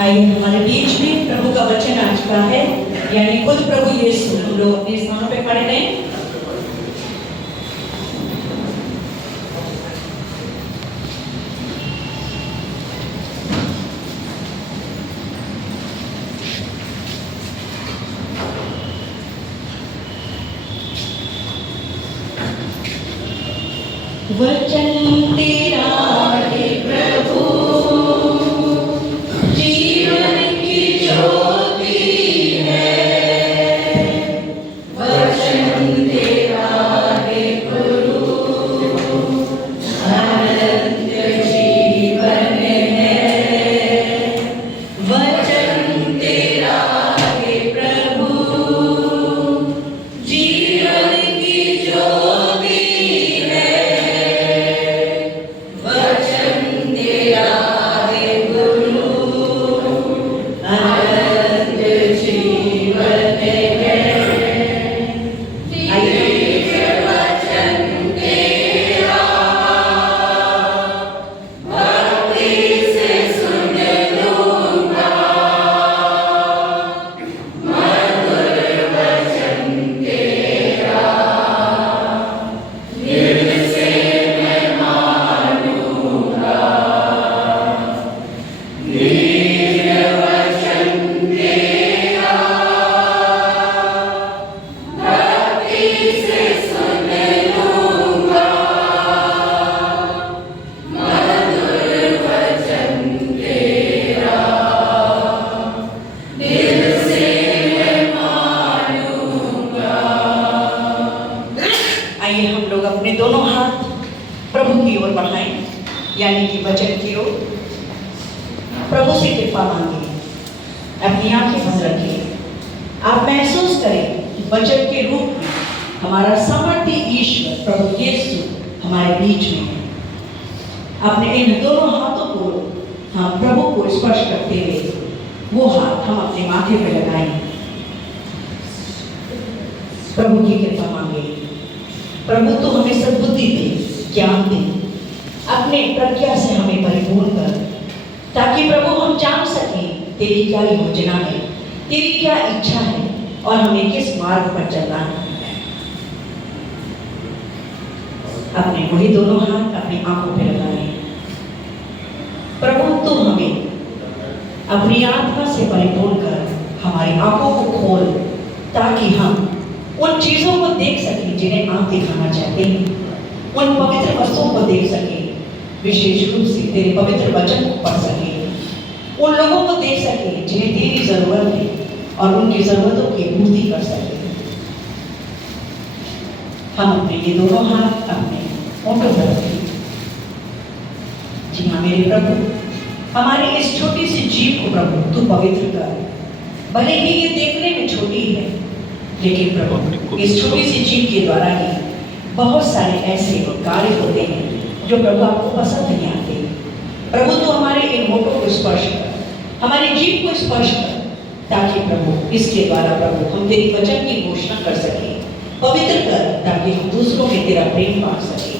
आइए हमारे बीच में प्रभु का वचन आ चुका है, यानी खुद प्रभु यीशु। हम लोग अपने स्थानों पे खड़े रहें। वचन तेरा है प्रभु, जीवन की ज्योति है। वचन तेरा है गुरु, अनंत जीवन है। वचन तेरा है प्रभु, जीवन की ज्योति है। की ओर बढ़ाएं, यानी कि वचन की ओर। प्रभु से कृपा मांगे, अपनी आंखें बंद रखिए। आप महसूस करें कि वचन के रूप में हमारा सामर्थ्य ईश्वर प्रभु यीशु हमारे बीच में है। अपने इन दोनों हाथों को हम प्रभु को स्पर्श करते हुए वो हाथ हम अपने माथे पर लगाएं। प्रभु की कृपा मांगे। प्रभु तो हमें सद्बुद्धि दे, ज्ञान दे, अपने प्रज्ञा से हमें परिपूर्ण कर, ताकि प्रभु हम जान सकें तेरी क्या योजना है, तेरी क्या इच्छा है और हमें किस मार्ग पर चलना है। अपने वही दोनों हाथ अपनी आंखों पर लगाएं। प्रभु तुम हमें अपनी आत्मा से परिपूर्ण कर हमारी आंखों को खोल, ताकि हम उन चीजों को देख सकें जिन्हें आप दिखाना चाहते हैं, उन पवित्र वस्तुओं को देख सकें, विशेष रूप से तेरे पवित्र वचन को पढ़ सकें, उन लोगों को देख सकें जिन्हें तेरी जरूरत है और उनकी जरूरतों की पूर्ति कर सकें। हम अपने ये दोनों हाथ अपने होठों पर रखें। जी हाँ मेरे प्रभु, हमारी इस छोटी सी जीव को प्रभु तू पवित्र कर। भले ही ये देखने में छोटी है, लेकिन प्रभु इस छोटी सी जीव के द्वारा ही बहुत सारे ऐसे कार्य होते हैं जो प्रभु आपको पसंद नहीं आते। प्रभु तू हमारे इन होठों को स्पर्श कर, हमारी जीव को स्पर्श कर, ताकि प्रभु इसके द्वारा प्रभु हम तेरी वचन की घोषणा कर सके। पवित्र कर, ताकि हम दूसरों में तेरा प्रेम बांट सके।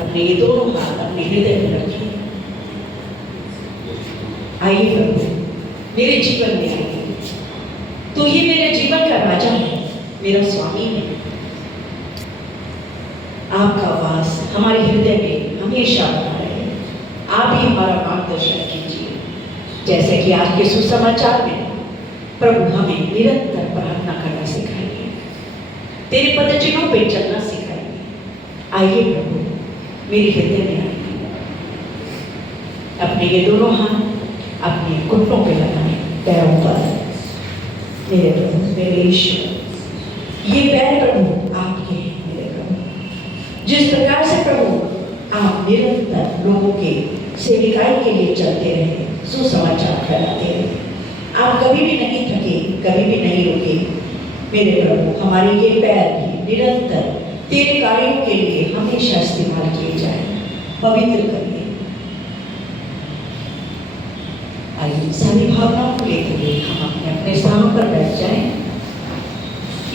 अपने ये दोनों हाथ अपने हृदय में रखिए। आइए प्रभु मेरे जीवन में आइए। तू ही मेरे जीवन का राजा है, मेरा स्वामी है। आपका वास हमारे हृदय में हमेशा बना रहे। आप ही हमारा मार्गदर्शन कीजिए। जैसे कि आज के सुसमाचार में प्रभु हमें निरंतर प्रार्थना करना सिखाइए, तेरे पदचिन्हों पे चलना सिखाइए। आइए प्रभु मेरे हृदय में आइए। अपने ये दोनों हाथ अपने घुटनों पे लगाएं, पैरों पर। मेरे प्रभु मेरे ईश्वर, ये पैर प्रभु आपके हैं मेरे प्रभु। जिस प्रकार से प्रभु आप निरंतर लोगों के सेविकाई के लिए चलते रहे, सुसमाचार फैलाते रहे, आप कभी भी नहीं थके, कभी भी नहीं रुके। मेरे प्रभु हमारे ये पैर भी निरंतर तेरे कार्यों के लिए हमेशा इस्तेमाल किए जाए। पवित्र करिए। आइए सारी भावनाओं को लेकर हुए हम अपने अपने स्थानों पर बैठ जाएं,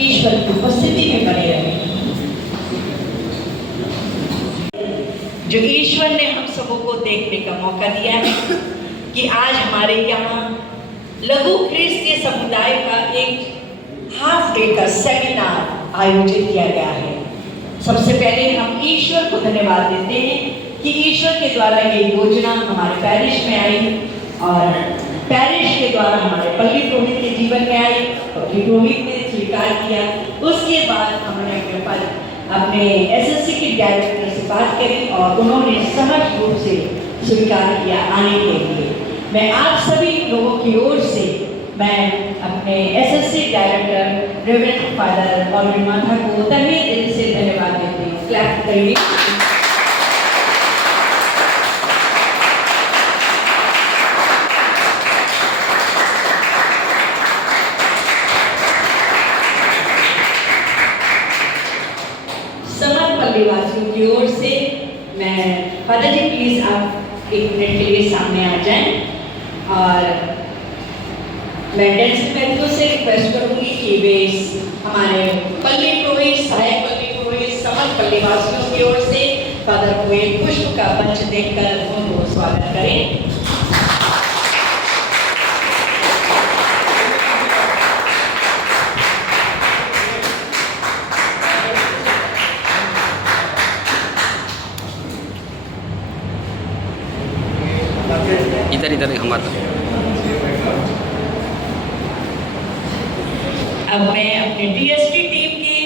ईश्वर की उपस्थिति में बने रहें। जो ईश्वर ने हम सबों को देखने का मौका दिया है कि आज हमारे यहाँ लघु ख्रिस्तीय समुदाय का एक हाफ डे का सेमिनार आयोजित किया गया है। सबसे पहले हम ईश्वर को धन्यवाद देते हैं कि ईश्वर के द्वारा ये योजना हमारे पैरिश में आई और पैरिश के द्वारा हमारे पल्ली पुरोहित के जीवन में आई। पल्ली पुरोहित ने स्वीकार किया। उसके बाद हमने अपने एसएससी के डायरेक्टर से बात करी और उन्होंने सहज रूप से स्वीकार किया आने के लिए। मैं आप सभी लोगों की ओर से मैं अपने एसएससी डायरेक्टर रेवरेंड फादर और माता को तहे दिल से धन्यवाद देती हूँ। क्लैप करिए। वासियों की ओर से मैं फादर जी प्लीज आप एक मिनट के लिए सामने आ जाएं और मैं डेंसिल मैथ्यू से रिक्वेस्ट करूंगी कि वे हमारे पल्ली पुरोहित, सहायक पल्ली पुरोहित, समस्त पल्ली वासियों की ओर से फादर को एक पुष्प का पंच देकर उनको स्वागत करें। इधर इधर हमारा। अब मैं अपने डीएसटी टीम के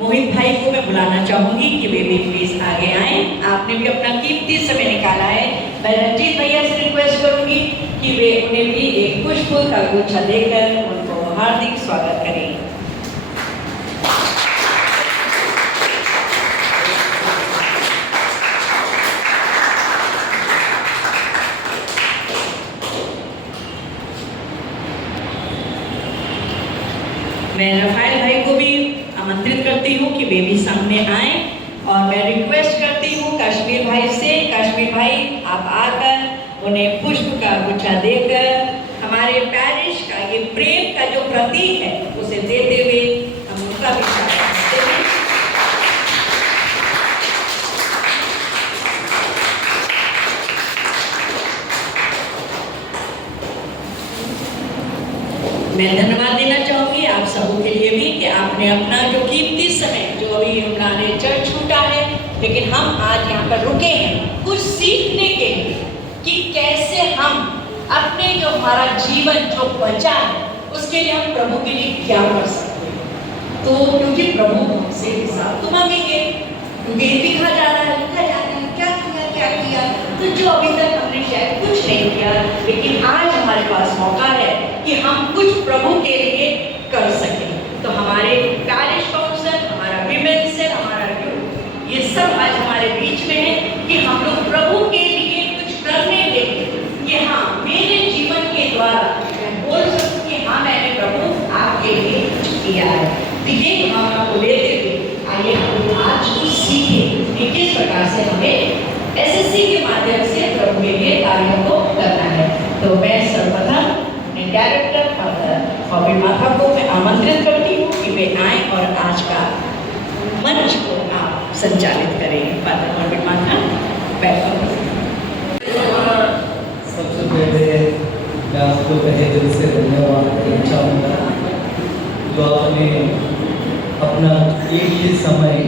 मोहित भाई को मैं बुलाना चाहूंगी कि वे भी प्लीज आगे आएं। आपने भी अपना कीमती समय निकाला है। मैं रंजीत भैया से रिक्वेस्ट करूंगी कि वे उन्हें भी एक पुष्प का गुच्छा देकर उनको हार्दिक स्वागत करें। सामने आए और मैं रिक्वेस्ट करती हूँ कश्मीर भाई से, कश्मीर भाई आप आकर उन्हें पुष्प का गुच्छा देकर हमारे पैरिश का ये प्रेम का जो प्रतीक है उसे देते हुए हम उनका भी स्वागत करते हैं। मैं धन्यवाद देना चाहूँगी आप सबों के लिए भी कि आपने अपना जो कीमती समय जो अभी हमारे चर्च छूटा है, लेकिन हम आज यहाँ पर रुके हैं कुछ सीखने के लिए कि कैसे हम अपने जो हमारा जीवन जो बचा है उसके लिए हम प्रभु के लिए क्या कर सकते हैं। तो क्योंकि प्रभु हमसे हिसाब तो मांगेंगे, क्योंकि ये लिखा जा रहा है क्या किया, तो जो अभी तक हमने शायद कुछ नहीं किया, लेकिन आज हमारे पास मौका है कि हम कुछ प्रभु के लिए कर सकें। तो हमारे पैरिश काउंसिल, हमारा विमेन सेल, हमारा यूथ, ये सब आज हमारे बीच में है कि हम लोग प्रभु के लिए कुछ करने देंगे कि हाँ मेरे जीवन के द्वारा मैं बोल सकूं कि हाँ मैंने प्रभु आपके लिए कुछ किया है। तो ये भावना को लेते हुए आइए हम आज कुछ सीखें कि किस प्रकार से हमें एसएससी के माध्यम से प्रभु के लिए कार्यों को करना है। तो मैं सर्वप्रथम डायरेक्टर फादर माथा को मैं आमंत्रित करती हूँ कि वे आए और आज का मंच को आप संचालित करें। फादर माथा सबसे पहले मैं आपको तहे दिल से धन्यवाद देना चाहूँगा जो आपने अपना एक ही समय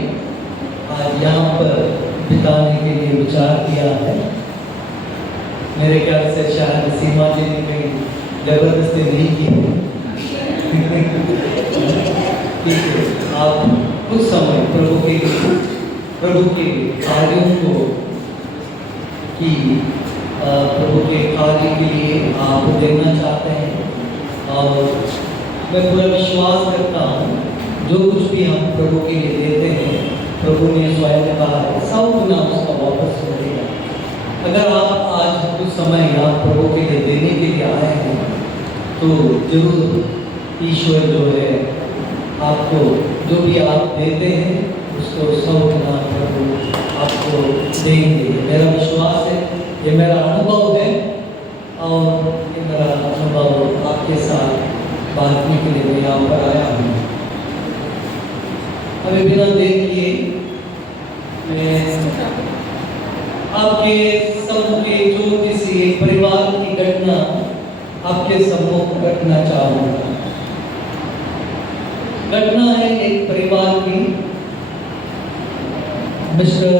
आज यहाँ पर बिताने के लिए विचार किया है। मेरे ख्याल से शायद सीमा जी ने कहीं जबरदस्ती नहीं की हो। ठीक है, आप कुछ समय प्रभु के कार्यों को की प्रभु के कार्य के लिए आप देना चाहते हैं और मैं पूरा विश्वास करता हूँ जो कुछ भी हम प्रभु के लिए देते हैं प्रभु ने स्वयं कहा है 100 गुना उसका वापस मिलेगा। अगर आप आज कुछ समय यहाँ प्रभु के लिए देने के लिए आए हैं तो जरूर ईश्वर जो है आपको जो भी आप देते हैं उसको 100 गुना प्रभु आपको देंगे। मेरा विश्वास है, ये मेरा अनुभव है और ये मेरा अनुभव आपके साथ बांटने के लिए मैं यहाँ पर आया हूँ। अभी बिना देर किए मैं आपके समूह के जो किसी परिवार की घटना आपके सम्मुख रखना चाहूँगा। घटना है एक परिवार की, मिस्टर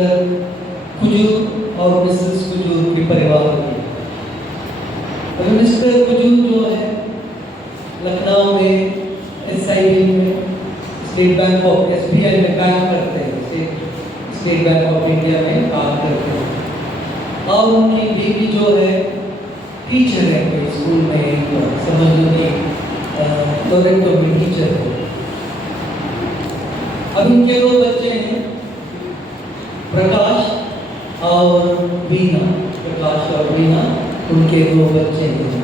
कुजूर और मिसेस कुजूर के परिवार की। मिस्टर कुजूर जो है लखनऊ में SIB में स्टेट बैंक ऑफ SBI में काम करते हैं, स्टेट बैंक ऑफ इंडिया में काम करते हैं और उनकी बीवी जो है टीचर है कोई स्कूल में, समझ लो टोरंटो में टीचर है। अब उनके 2 बच्चे हैं, प्रकाश और वीना। प्रकाश और वीना उनके 2 बच्चे हैं।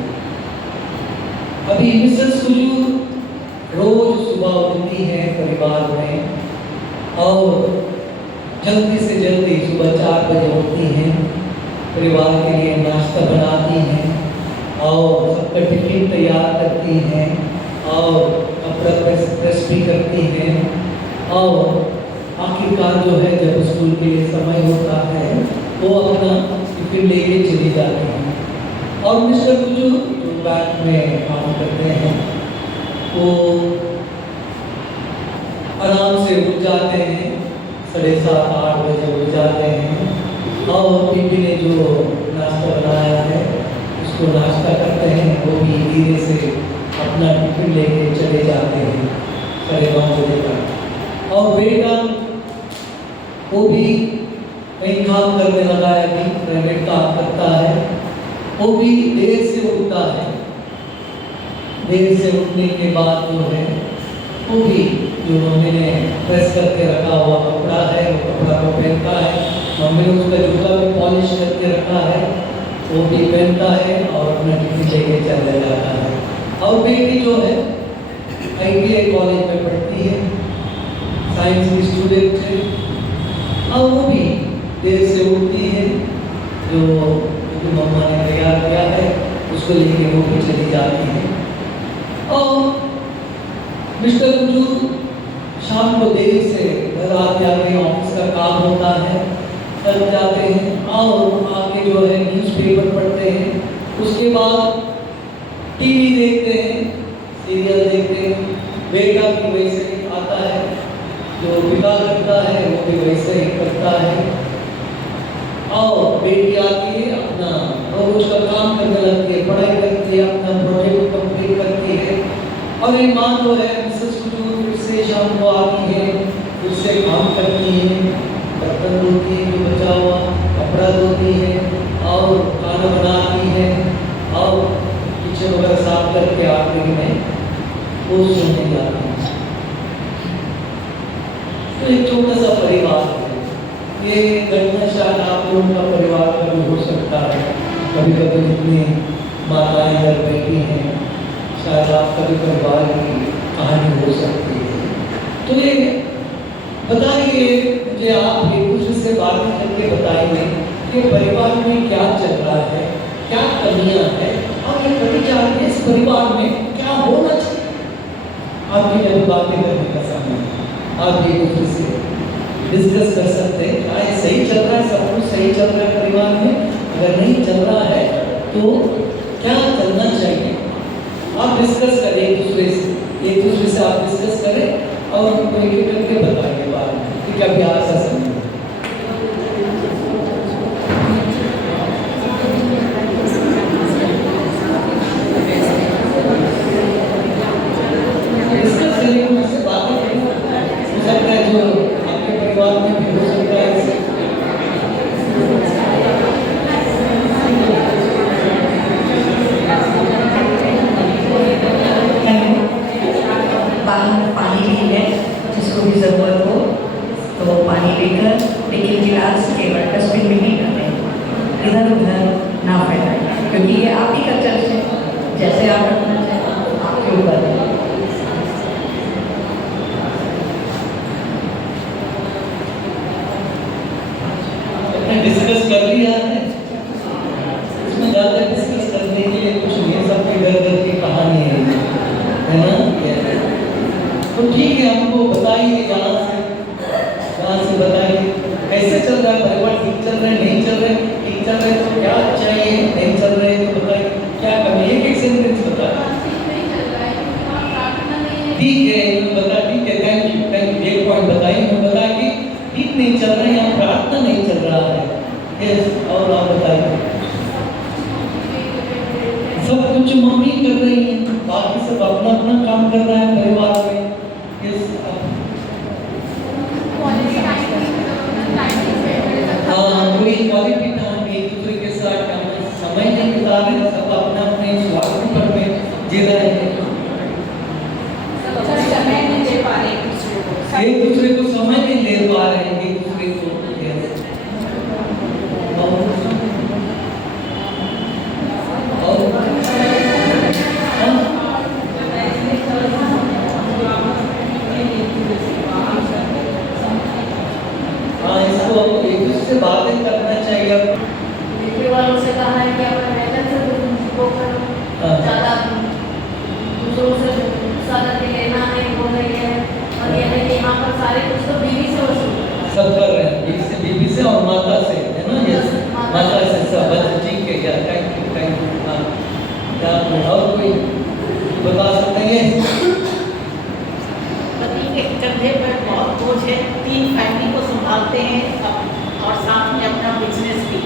अभी मिसेस कुजूर रोज सुबह उठती है परिवार में और जल्दी से जल्दी सुबह 4 बजे उठती हैं, परिवार के लिए नाश्ता बनाती हैं और सबका टिफिन तैयार करती हैं और कपड़ा प्रेस भी करती हैं और आखिरकार जो है जब स्कूल के लिए समय होता है वो अपना टिफिन लेके चली जाती हैं। और मिस्टर कुजूर जो बैंक में काम करते हैं वो आराम से उठ जाते हैं, 7:30-8 बजे उठ जाते हैं और बीबी ने जो नाश्ता बनाया है उसको नाश्ता करते हैं। वो भी धीरे से अपना टिफिन लेके चले जाते हैं 9:30 बजे तक। और बेटा वो भी कहीं काम करने लगा है, अभी प्राइवेट काम करता है, वो भी देर से उठता है। देर से उठने के बाद जो है वो भी जो मम्मी ने प्रेस करके रखा हुआ कपड़ा है वो कपड़ा को पहनता है। मम्मी ने उसका जूता भी पॉलिश करके रखा है वो भी पहनता है और अपना टिफिन लेके चला जाता है। और बेटी जो है ITI कॉलेज में पढ़ती है, साइंस की स्टूडेंट है और वो भी देर से उठती है, जो मम्मा ने तैयार किया है उसको लेके वो भी चली जाती है। और मिस्टर कुजू शाम को देर से घर आ जाते हैं, ऑफिस का काम होता है, थक जाते हैं और आके जो है न्यूज़पेपर पढ़ते हैं, उसके बाद टीवी देखते हैं, सीरियल देखते हैं। बेटा भी वैसे ही आता है, जो पिता करता है वो भी वैसे ही करता है। और बेटी आती है, अपना रोज का काम करने लगती है, पढ़ाई करती है, अपना प्रोजेक्ट कंप्लीट करती है। और एक माँ जो है मिसेस कुजू फिर से शाम को आती है, फिर से काम करती है, बर्तन धोती है, जो बचा हुआ कपड़ा धोती है और खाना बनाती है और किचन वगैरह साफ करके आखिर में वो सोने जाती है। तो एक छोटा सा परिवार है। ये घटना शायद आप लोगों का परिवार का भी हो सकता है। कभी कभी जितनी माताएं घर बैठी हैं, शायद आपका भी परिवार की कहानी हो सकती है। तो ये बताइए मुझे, आप एक दूसरे से बातें करके बताइए कि परिवार में क्या चल रहा है, क्या कमियां हैं और ये कभी चाहते हैं इस परिवार में क्या होना चाहिए। आपकी जब बातें करने का समय है, आप एक दूसरे से डिस्कस कर सकते हैं। क्या ये सही चल रहा है, सब कुछ सही चल रहा है परिवार में? अगर नहीं चल रहा है तो क्या करना चाहिए, आप डिस्कस करें एक दूसरे से आप डिस्कस करें और उनको एक करके बताइए बाद में कि कभी ऐसा समय डिस्कस करें, उनसे बातें करें। हो सकता है जो आपके परिवार में भी हो सकता है ऐसे। बाहर पानी भी है, जिसको भी ज़रूरत हो तो वो पानी लेकर, लेकिन गिलास केवल डस्टबिन में नहीं डालें, इधर उधर ना फैलाएं, क्योंकि ये आप ही का चर्च है। जैसे आप रखना चाहें आपके ऊपर है। डिस्कस कर लिया है, इसमें ज़्यादा डिस्कस करने के लिए कुछ नहीं, सबके घर घर की कहानी है ना। तो ठीक है, हमको बताइए यहाँ से बताइए कैसे चल रहा है परिवार, ठीक चल रहा है, नहीं चल रहा है, ठीक चल रहा है तो क्या चाहिए, नहीं चल रहा है तो बताइए क्या करना है। एक सेंटेंस बताइए। ठीक है, बता, ठीक है, थैंक यू। एक पॉइंट बताइए, मैं बता कि ठीक नहीं चल रहा है या प्रार्थना नहीं चल रहा है। यस, और आप बताइए। सब कुछ मम्मी कर रही है, बाकी सब अपना अपना काम कर रहा है परिवार में। यस, हाँ, कोई क्वालिटी टाइम एक दूसरे के साथ समय नहीं बिता रहे, सब अपना अपने स्वार्थ में जी रहे हैं, समय नहीं दे पा रहे एक दूसरे को समय नहीं दे पा रहे हैं, एक दूसरे को। हाँ, इसको एक दूसरे से बातें करना चाहिए। बीपी वालों से कहा है कि अपने मेहनत से वो करो, ज़्यादा दूसरों से सादा के लेना है, वो नहीं है। और ये है कि यहाँ पर सारे कुछ तो बीवी से वसूल सब कर रहे हैं, बीबी से और माता से, है ना। यस, माता से सब। ठीक है, क्या, थैंक यू। हाँ, क्या और कोई बता सकते हैं? पति के कंधे पर बहुत बोझ है, 3 फैमिली को संभालते हैं और साथ में अपना बिजनेस भी।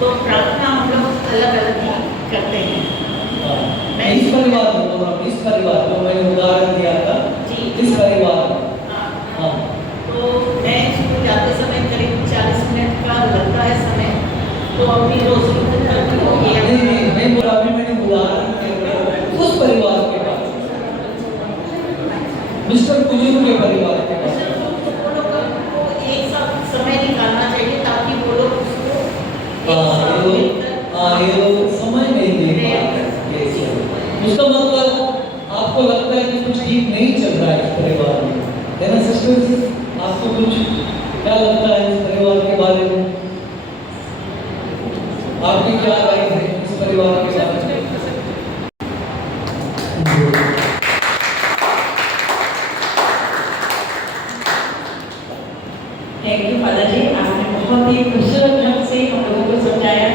तो प्रार्थना हम लोग अलग अलग ही करते हैं। इस परिवार को मैंने उदाहरण दिया था जी, इस परिवार। हाँ, तो मैं स्कूल जाते समय करीब 40 मिनट का लगता है समय, तो अपनी रोजी करती होगी। नहीं, बोला अभी मैंने उदाहरण दिया उस परिवार के पास, मिस्टर कुजू के परिवार के पास। वो लोग को एक साथ समय निकालना चाहिए ताकि वो लोग उसको ये लोग समय नहीं दे पाते। उसका मतलब आपको लगता है कि कुछ ठीक नहीं चल रहा है इस परिवार में, है ना सिस्टर? क्या लगता है इस परिवार के बारे में? आपकी क्या राय है इस परिवार के बारे में? थैंक यू फादर जी, आपने बहुत ही खूबसूरत ढंग से हम लोगों को समझाया,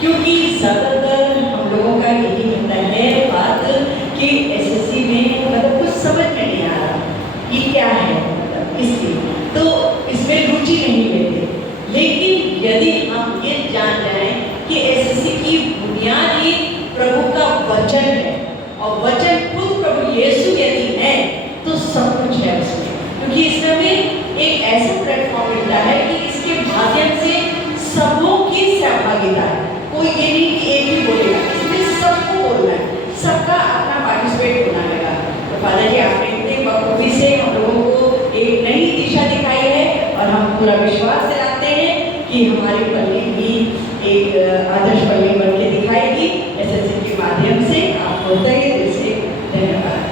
क्योंकि ज़्यादातर हम लोगों का यही होता है बात कि एसएससी में मतलब कुछ समझ में नहीं आ रहा कि क्या है, मतलब इसलिए तो इसमें रुचि नहीं लेते। लेकिन यदि हम ये जान जाएं कि एसएससी की बुनियाद ही प्रभु का वचन है और वचन खुद प्रभु यीशु यदि है तो सब कुछ है उसमें, क्योंकि इसमें हमें एक ऐसा प्लेटफॉर्म मिलता है कि इसके माध्यम से सबों की सहभागिता है। कोई ये नहीं कि एक ही बोलेगा, इसमें सबको बोलना है, सबका अपना पार्टिसिपेट होना रहेगा। तो फादर जी आपने इतने बखूबी से हम लोगों को एक नई दिशा दिखाई है और हम पूरा विश्वास दिलाते हैं कि हमारी पल्ली भी एक आदर्श पल्ली बन के दिखाएगी एसएससी के माध्यम से। आपको तहे दिल से धन्यवाद।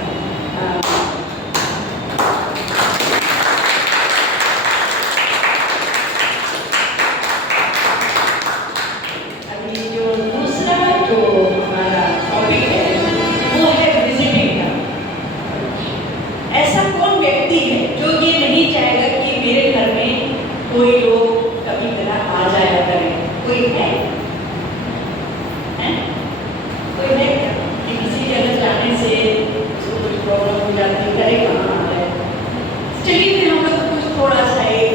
कोई लोग कभी तरह आ जाया करें, कोई है? कोई है कि किसी जगह जाने से उसको कुछ प्रॉब्लम हो जाती है, कहाँ है? चलिए फिर हम लोग कुछ थोड़ा सा एक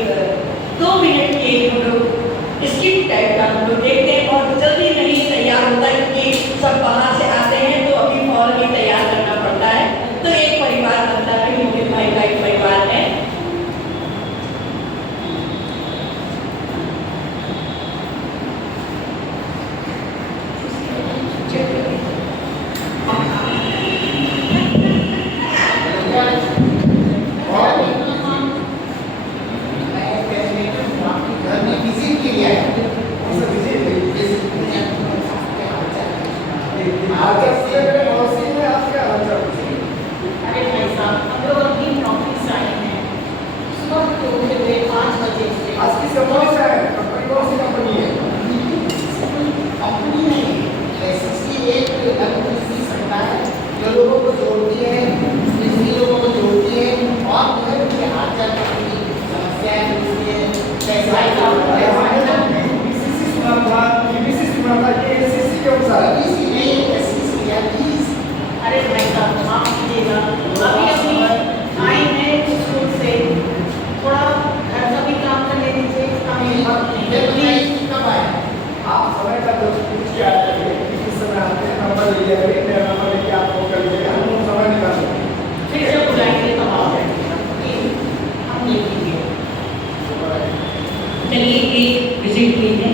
2 मिनट के हम लोग स्किप टाइप का हम लोग देखते हैं और जल्दी नहीं तैयार होता है क्योंकि सब बाहर से आते हैं तो अभी फौरन ही तैयार करना पड़ता है। तो एक परिवार बनता है, मोहित भाई का एक परिवार है। अरे भाई साहब, हम लोग अपनी नौकरी से आए हैं, सुबह के उठे हुए 5 बजे से। आज की समस्या है, कंपनी कौन सी कंपनी है? कंपनी नहीं, एसएससी एक एनपीसी संस्था है जो लोगों को जोड़ती है, इसलिए लोगों को जोड़ती है और जो है उनके हाथ जाकर अपनी समस्याएं पूछती है। कैसे बीसीसी सुना था, ईबीसी सुना था, ये एसएससी कौन सा है? एसएससी नहीं, एसएससी या प्लीज। अरे भाई साहब माफ कीजिएगा, अभी अभी आए हैं स्कूल से, थोड़ा घर का भी काम कर ले दीजिए, हमें वक्त नहीं है। प्लीज कब आए? आप समय का जो पूछ के आए थे, किस समय आते हैं, नंबर ले लिया करें, मेरा नंबर लेके आप फोन कर लीजिएगा, हम लोग समय निकाल लेंगे। फिर से बुलाएंगे तब आप बैठिएगा, प्लीज हम ले लीजिए। चलिए एक विजिट हुई है।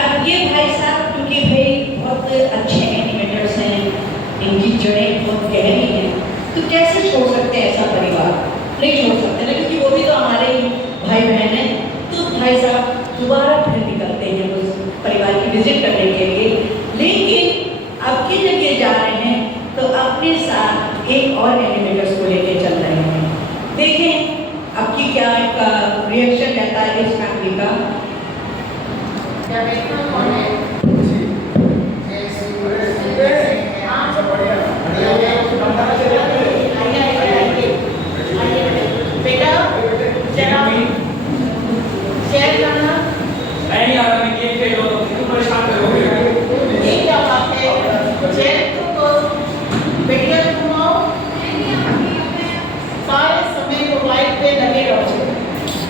अब ये भाई साहब क्योंकि भाई बहुत अच्छे एनिमेटर्स हैं, इनकी जड़ें बहुत गहरी हैं, तो कैसे छोड़ सकते हैं ऐसा परिवार? नहीं छोड़ सकते ना, क्योंकि वो भी तो हमारे ही भाई बहन हैं। तो भाई साहब दोबारा फिर निकलते हैं उस परिवार की विजिट करने के लिए, लेकिन अब की जब ये जा रहे हैं तो अपने साथ एक और एनिमेटर्स को लेके चल रहे हैं। देखें अब की क्या इनका रिएक्शन रहता है इस फैमिली का। क्या देखना कौन है? हाँ, सब बढ़िया। आइए बेटा, जरा शेयर करना। नहीं यार, मैं गेम खेल रहा हूँ, तुम परेशान करोगे। ये क्या बात है? शेयर तो बेटिया तुम आओ, सारे समय मोबाइल पे लगे रहो,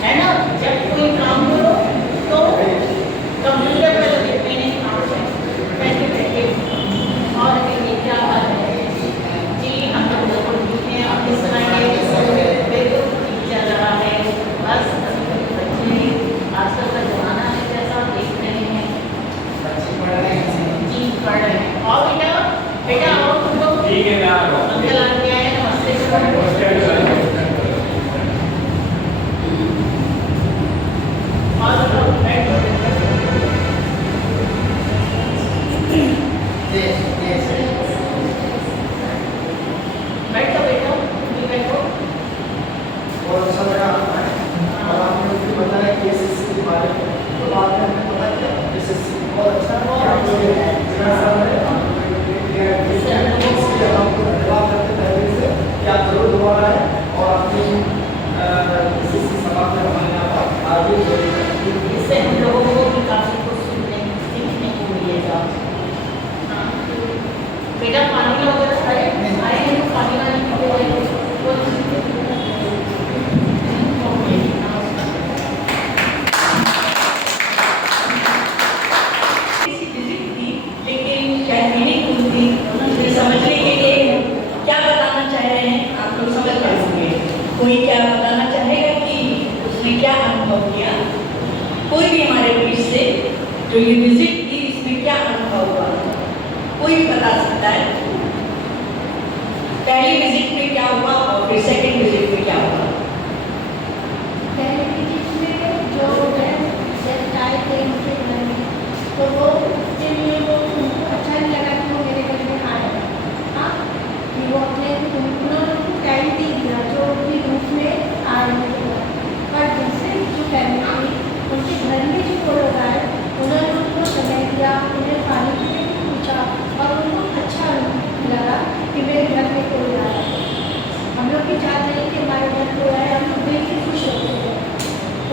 है ना? जब कोई काम करो तो कंप्यूटर पे लगे, मैंने काम किया, बैठे बैठे। और ये क्या बात है जी, हम लोग बिल्कुल ठीक हैं, आप किस तरह के बिल्कुल ठीक चल रहा है। बस बच्चे आजकल का जमाना है जैसा देख रहे हैं, बच्चे पढ़ रहे हैं जी पढ़ रहे हैं। और बेटा बेटा आओ तुम लोग, ठीक है, मैं आ रहा हूँ। अंकल आंटी आए, नमस्ते। इससे हम लोगों को भी काफ़ी कुछ सीखने को मिलेगा। हाँ, बेटा पानी लोगे? अरे आए हैं तो पानी वाली लेकिन शायद मीनिंगफुल थी, उसे समझने के लिए क्या बताना चाह रहे हैं आप लोग समझ पाएंगे। कोई क्या बताना चाहेगा कि उसने क्या अनुभव किया? कोई भी हमारे बीच से जो ये विजिट थी इसमें क्या अनुभव हुआ, कोई भी बता सकता है? पहली विजिट में क्या हुआ और फिर सेकंड विजिट में क्या हुआ? पहले विजिट में जो है जब आए थे उनके घर में, तो वो उसके लिए वो उनको अच्छा नहीं लगा कि वो मेरे घर में आए। हाँ, कि वो अपने उन्होंने उनको टाइम दे दिया जो भी रूप में आए मेरे घर। पर दूसरे जो फैमिली थी उनके घर में जो वो लोग आए उन्होंने उनको समय दिया, उन्हें पानी के लिए पूछा और उनको अच्छा लगा कि मेरे घर में कोई आया। हम लोग भी चाहते हैं कि हमारे घर कोई आए, हम लोग दिल से खुश होते हैं,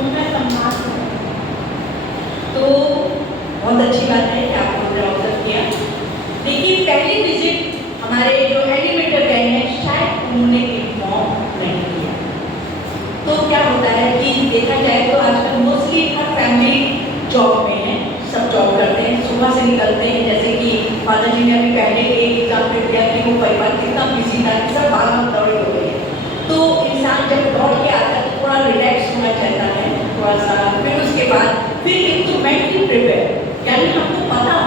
उनका सम्मान करें। तो बहुत अच्छी बात है कि आपने मुझे ऑब्जर्व किया। लेकिन पहली विजिट हमारे जो एनिमेटर गए हैं शायद उन्होंने इन्फॉर्म नहीं किया। तो क्या होता है कि देखा जाए तो आजकल मोस्टली हर फैमिली जॉब में है, सब जॉब करते हैं, सुबह से निकलते हैं। जैसे कि फादर जी ने अभी पहले एक एग्जाम्पल दिया कि वो परिवार कितना बिजी था कि सब भागम दौड़ हो गए। तो इंसान जब दौड़ के आता है तो थोड़ा रिलैक्स होना चाहता है, थोड़ा सा। फिर उसके बाद फिर एक तो मेंटली प्रिपेयर, यानी हमको पता हो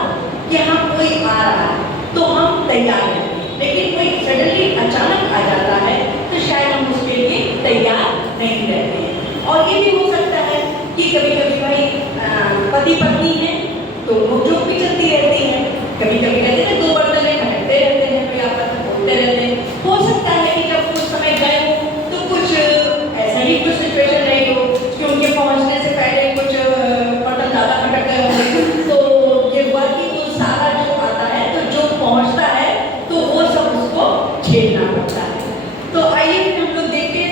कि हाँ कोई आ रहा है तो हम तैयार हैं। लेकिन कोई सडनली अचानक आ जाता है तो शायद हम उसके लिए तैयार नहीं रहते हैं। और ये भी हो सकता है कि कभी कभी भाई पति पत्नी है तो नोक-झोंक भी चलती रहती है। कभी कभी कहते हैं दो बर्तन खटकते रहते हैं, कोई आपस में बोलते रहते हैं। हो सकता है कि जब कुछ समय गए हो तो कुछ ऐसा ही कुछ सिचुएशन रही हो कि उनके पहुंचने से पहले कुछ बर्तन ज़्यादा खटक गए होंगे। तो ये हुआ कि वो सारा जो आता है तो जो पहुंचता है तो वो सब उसको झेलना पड़ता है। तो आइए फिर हम लोग देखते हैं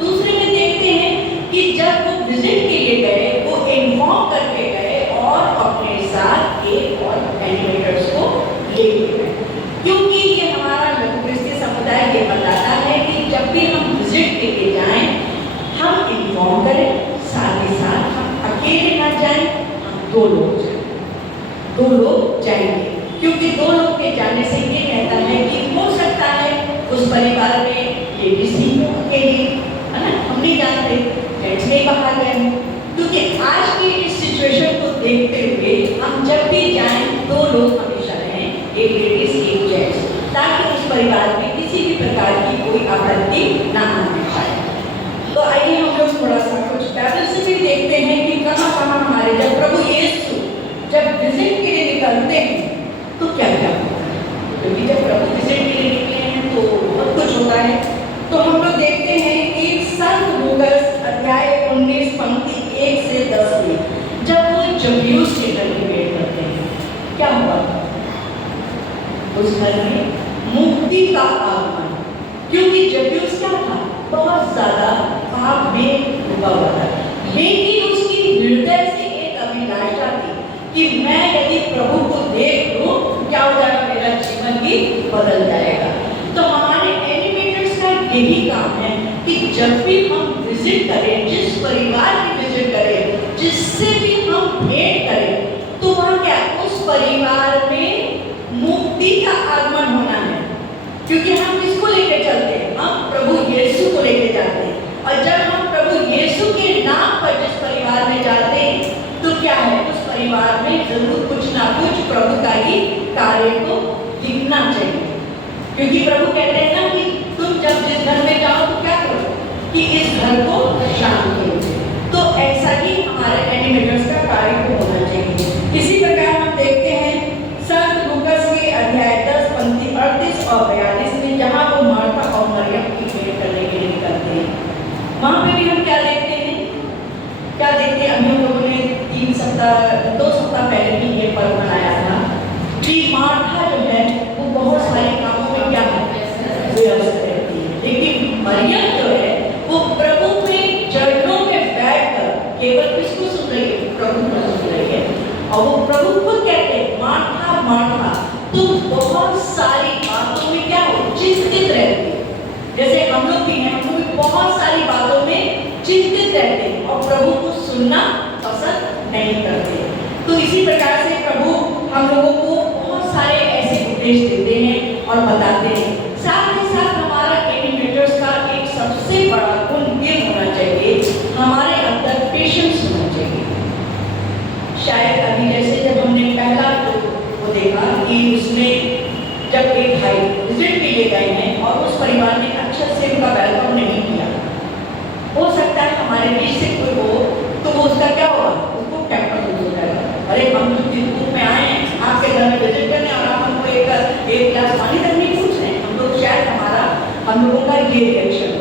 दूसरे में देखते हैं कि जब वो विजिट के लिए गए वो इन्फॉर्म करके गए और अपने साथ एक और एनिमेटर्स को लेके गए। क्योंकि ये हमारा लघु क्रिस्ती समुदाय ये बताता है कि जब भी हम विजिट के लिए जाएं हम इन्फॉर्म करें, साथ ही साथ हम अकेले ना जाएं, हम दो लोग जाएंगे। क्योंकि दो लोग के जाने से ये कहता है कि हो सकता है उस परिवार में ये भी अकेले, है ना, हम नहीं जानते, जेंट्स नहीं बाहर गए हैं। क्योंकि आज की इस सिचुएशन को देखते हुए हम जब भी जाएं दो लोग हमेशा रहें, एक लेडीज एक जेंट्स, ताकि उस परिवार में किसी भी प्रकार की कोई आपत्ति ना आने पाए। तो आइए हम लोग थोड़ा सा कुछ बाइबल से भी देखते हैं कि कहाँ हमारे जब प्रभु यीशु जब विजिट के लिए निकलते हैं तो क्या क्या होता है। क्योंकि जब प्रभु विजिट के लिए निकले हैं तो बहुत कुछ होता है। तो हम लोग देखते हैं कि संत लूकास अध्याय 19 पंक्ति 1 से 10 में जब वो जब्यूस के घर में वेट करते हैं क्या हुआ? उस घर में मुक्ति का आगमन। क्योंकि जब्यूस क्या था? बहुत ज्यादा पाप में डूबा हुआ था, लेकिन उसकी हृदय से एक अभिलाषा थी कि मैं यदि प्रभु को देख लूं क्या हो जाएगा, मेरा जीवन ही बदल जाएगा। तो हमारे एनिमेटर्स का यही काम है कि जब भी हम विजिट करें, जिस परिवार की विजिट करें, जिससे भी हम भेंट करें, तो वहाँ क्या उस परिवार में मुक्ति का आगमन होना है। क्योंकि हम किसको लेके चलते हैं? हम प्रभु यीशु को लेके जाते हैं। और जब हम प्रभु यीशु के नाम पर जिस परिवार में जाते हैं तो क्या है, उस परिवार में जरूर कुछ ना कुछ प्रभु का ही कार्य को दिखना चाहिए। क्योंकि प्रभु कहते हैं ना कि तुम जब जिस घर में जाओ तो क्या करो कि इस घर को शांत करो। तो ऐसा ही हमारे एनिमेटर्स का कार्य को होना चाहिए। इसी प्रकार हम देखते हैं संत लूकास के अध्याय 10 पंक्ति 38 और 42 में जहाँ वो मार्था और मरियम की भेंट करने के लिए निकलते हैं। वहाँ पे भी हम क्या देखते हैं? अभी हम लोगों ने 2 सप्ताह पहले भी ये पर्व मनाया था कि मार्था जो है वो बहुत सारे कामों में क्या है, व्यस्त रहती है। लेकिन मरियम जो है वो प्रभु के चरणों में बैठकर और वो प्रभु खुद कहते हैं, मार्था मार्था तुम बहुत सारी बातों में क्या हो, चिंतित रहते हो। जैसे हम लोग भी हैं, हम लोग भी बहुत सारी बातों में चिंतित रहते हैं और प्रभु को सुनना पसंद नहीं करते। तो इसी प्रकार से प्रभु हम लोगों को बहुत सारे ऐसे उपदेश देते हैं और बताते हैं। साथ ही साथ हमारा एनिमेटर्स का एक सबसे बड़ा गुण ये होना चाहिए, हमारे अंदर पेशेंस होना चाहिए। शायद अभी जैसे जब हमने पहला वो देखा कि उसमें जब एक भाई विजिट के लिए गए हैं और उस परिवार ने अच्छे से उनका वेलकम नहीं किया, हो सकता है हमारे बीच से कोई हो तो वो उसका क्या होगा, उसको टेम्पर हो जाएगा। अरे हम लोग जिस ग्रुप में आए हैं आपके घर में विजिट करने और आप हमको एक गिलास पानी तक नहीं पूछ रहे हैं, हम लोग शायद हम लोगों का ये रिएक्शन।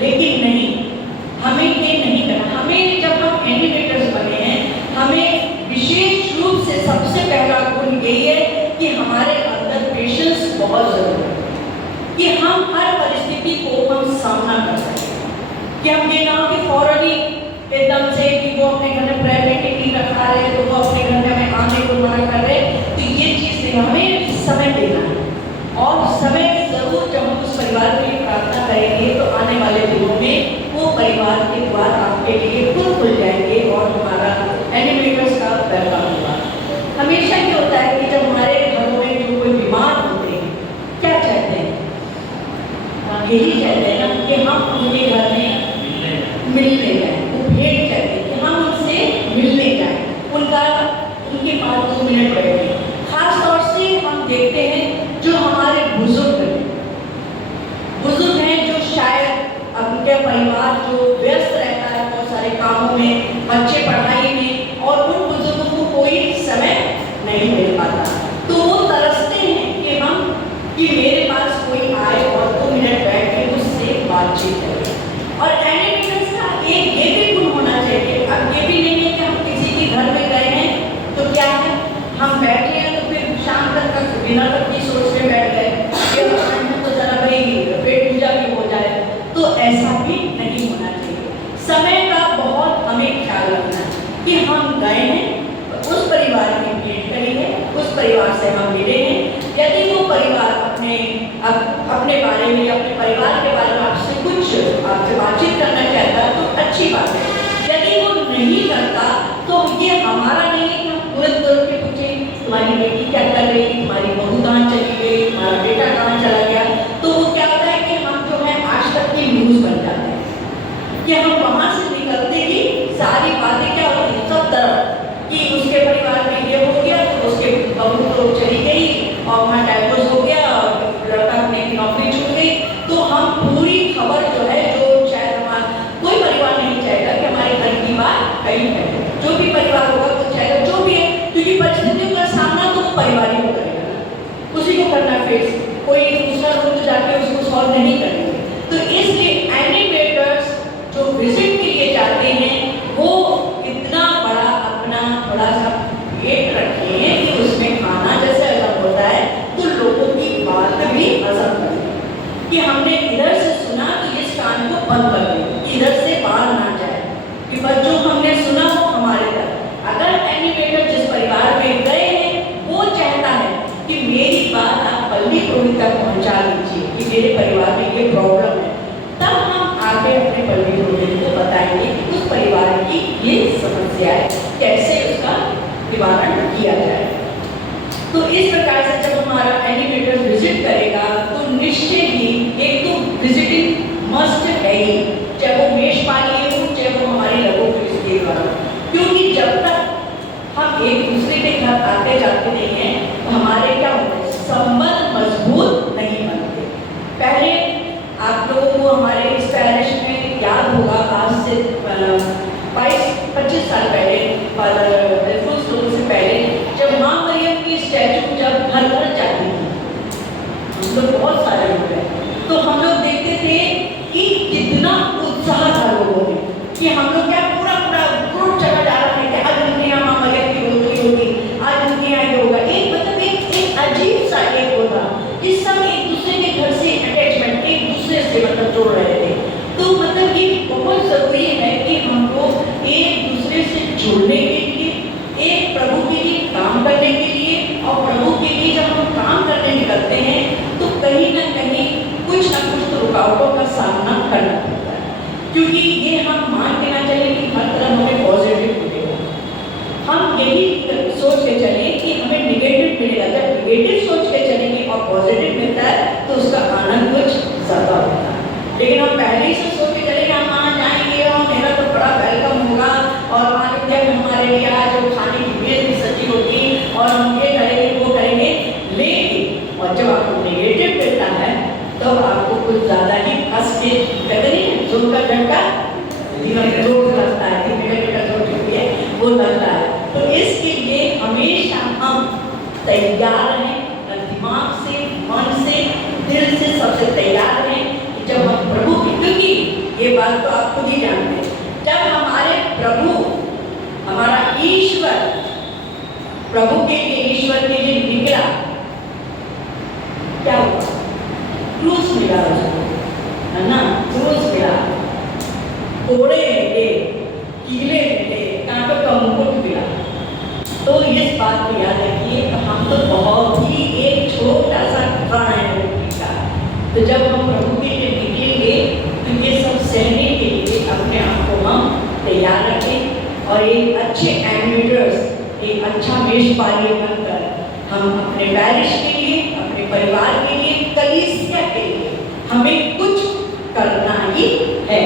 लेकिन नहीं, हमें ये नहीं करना। हमें जब हम एनिमेटर्स बने हैं, हमें विशेष रूप से सबसे पहला गुण यही है कि हमारे अंदर पेशेंस बहुत जरूरी है, कि हम हर परिस्थिति को हम सामना कर सकें, कि हम ये ना हो कि फौरन ही एकदम से कि वो अपने घर में प्रेयर मीटिंग नहीं रखा रहे तो वो अपने घर में हमें आने को मना कर रहे। तो ये चीज़ से हमें समय देना है और समय जरूर जब हम उस परिवार के लिए प्रार्थना करेंगे तो आने वाले दिनों में वो परिवार के द्वार आपके लिए खुल जाएंगे और हमारा एनिमेटर्स का वेलकम होगा। हमेशा ये होता है कि जब हमारे घरों में जो कोई बीमार होते हैं, क्या चाहते हैं, यही चाहते हैं ना कि हम उनके घर में मिलने जाएं। वो भेंट चाहते हैं कि हम उनसे मिलने जाएं, उनके पास 2 मिनट बैठे। खास तौर से हम देखते हैं जो हमारे बुजुर्ग हैं जो शायद उनके परिवार जो व्यस्त रहता है बहुत सारे कामों में, बच्चे पढ़ाई में, और उन बुजुर्गों को कोई समय नहीं मिल पाता, तो वो तरसते हैं कि मेरे पास कोई आए और 2 मिनट बैठ के उससे बातचीत करें। और एनिमेटर्स का एक ये भी गुण होना चाहिए। अब ये भी नहीं है कि हम किसी के घर में गए हैं तो क्या है, हम बैठे हैं तो फिर शाम तक बिना तक की सोच में बैठ गए तो जरा भाई पेट पूजा भी हो जाए, तो ऐसा भी नहीं होना चाहिए। समय का बहुत हमें ख्याल रखना है कि हम गए हैं, उस परिवार की भेंट करी है, उस परिवार से हम मिले हैं। यदि वो परिवार अपने बारे में, अपने परिवार के बारे में आपसे बातचीत करना चाहता है तो अच्छी बात है। यदि वो नहीं करता तो ये हमारा नहीं है कि हम तुरंत के पूछें तुम्हारी बेटी क्या कर रही, तुम्हारी बहू कहाँ चली गई, तुम्हारा बेटा कहाँ चला गया। तो वो क्या होता है कि हम जो है आज तक की न्यूज़ बन जाते हैं कि हम वहाँ से निकलते ही सारी बातें क्या होती हैं सब तरफ, कि उसके परिवार में ये हो गया तो उसके बहू तो चली गई और वहाँ डाइवोर्स हो गया और लड़का अपने की नौकरी छूट गई। तो हम पूरी खबर जो है, जो शायद हमारा कोई परिवार नहीं चाहेगा कि हमारे घर की बात कहीं फैले, जो भी परिवार होगा वो चाहेगा जो भी है, क्योंकि परिस्थितियों का सामना तो वो परिवार ही को करेगा, उसी को करना फेस, कोई दूसरा लोग तो जाके उसको सॉल्व नहीं करेंगे। तो इसलिए एनिमेटर्स जो विजिट के लिए जाते हैं वो इतना बड़ा अपना थोड़ा सा पेट रखे हैं कि उसमें खाना जैसे अलग होता है तो लोगों की बात भी हजम करें, कि हमने इधर से सुना तो इस कान को बंद कर दें, इधर से बाहर ना जाए, कि बस जो हमने सुना वो हमारे तक। अगर एनिमेटर जिस परिवार में गए हैं वो चाहता है कि मेरी बात आप पल्ली पुरोहित तक पहुँचा दीजिए कि मेरे परिवार में ये प्रॉब्लम है, तब हम आगे अपने पल्ली पुरोहित को बताएंगे कि उस परिवार की ये समस्या है, कैसे उसका निवारण किया जाए। तो इस प्रकार से जब हमारा एनिमेटर विजिट करेगा तो निश्चय ही एक तो विजिटिंग मस्ट है ही, चाहे वो मेषपाली हो, चाहे वो हमारी लघु पुलिस द्वारा, क्योंकि जब तक हम एक दूसरे के घर आते जाते नहीं हैं तो हमारे क्या होते हैं, संबंध मजबूत नहीं बनते। पहले आप लोगों को हमारे इस पैरिश में याद होगा, आज से 22-25 साल पहले, से पहले जब माँ मरियम की स्टैचू जब घर घर जाती थी, हम लोग बहुत सारे लोग हैं, तो हम लोग देखते थे कि कितना उत्साह था लोगों में, कि हम लोग क्या पूरा ग्रुप चला जा रहा है कि आज उनके यहाँ माँ मरियम की रोटी होगी, आज उनके यहाँ ये होगा। एक मतलब एक अजीब सा एक होता, इस सब एक दूसरे के घर से अटैचमेंट, एक दूसरे से मतलब जोड़ रहे थे। तो मतलब ये बहुत ज़रूरी है कि हमको एक दूसरे से जुड़ने के लिए नेगेटिव सोच के चलेंगे और पॉजिटिव मिलता है तो उसका आनंद कुछ ज़्यादा होता है। लेकिन हम पहले ही से सोच के चलेंगे हम वहाँ जाएंगे और मेरा तो बड़ा वेलकम होगा और आतिथ्य में हमारे लिए आज वो खाने की मेज भी सजी होगी और हम ये करेंगे वो करेंगे, लेकिन और जब आपको नेगेटिव मिलता है तो आपको कुछ ज़्यादा ही हंस के कहते नहीं जोर का घंटा जोर लगता है, धीमे का जोर जो भी है वो लगता है। तो इसके लिए हमेशा हम तैयार हैं, दिमाग से, मन से, दिल से सबसे तैयार हैं कि जब हम प्रभु की, क्योंकि ये बात तो आप खुद ही जानते हैं, जब हमारे प्रभु हमारा ईश्वर प्रभु के लिए ईश्वर के लिए निकला, क्या हुआ? क्रूस मिला उसको, है ना? क्रूस मिला, कोड़े मिले, कीले मिले, कांटों का मुकुट मिला। तो इस बात को याद रखिए, हम तो बहुत ही एक छोटा सा कण है मिट्टी का। तो जब हम प्रभु के लिए निकलेंगे तो ये सब सहने के लिए अपने आप को हम तैयार रखें और एक अच्छे एनिमेटर्स, एक अच्छा मेषपाली बनकर हम अपने पैरिश के लिए, अपने परिवार के लिए, कलीसिया के लिए हमें कुछ करना ही है।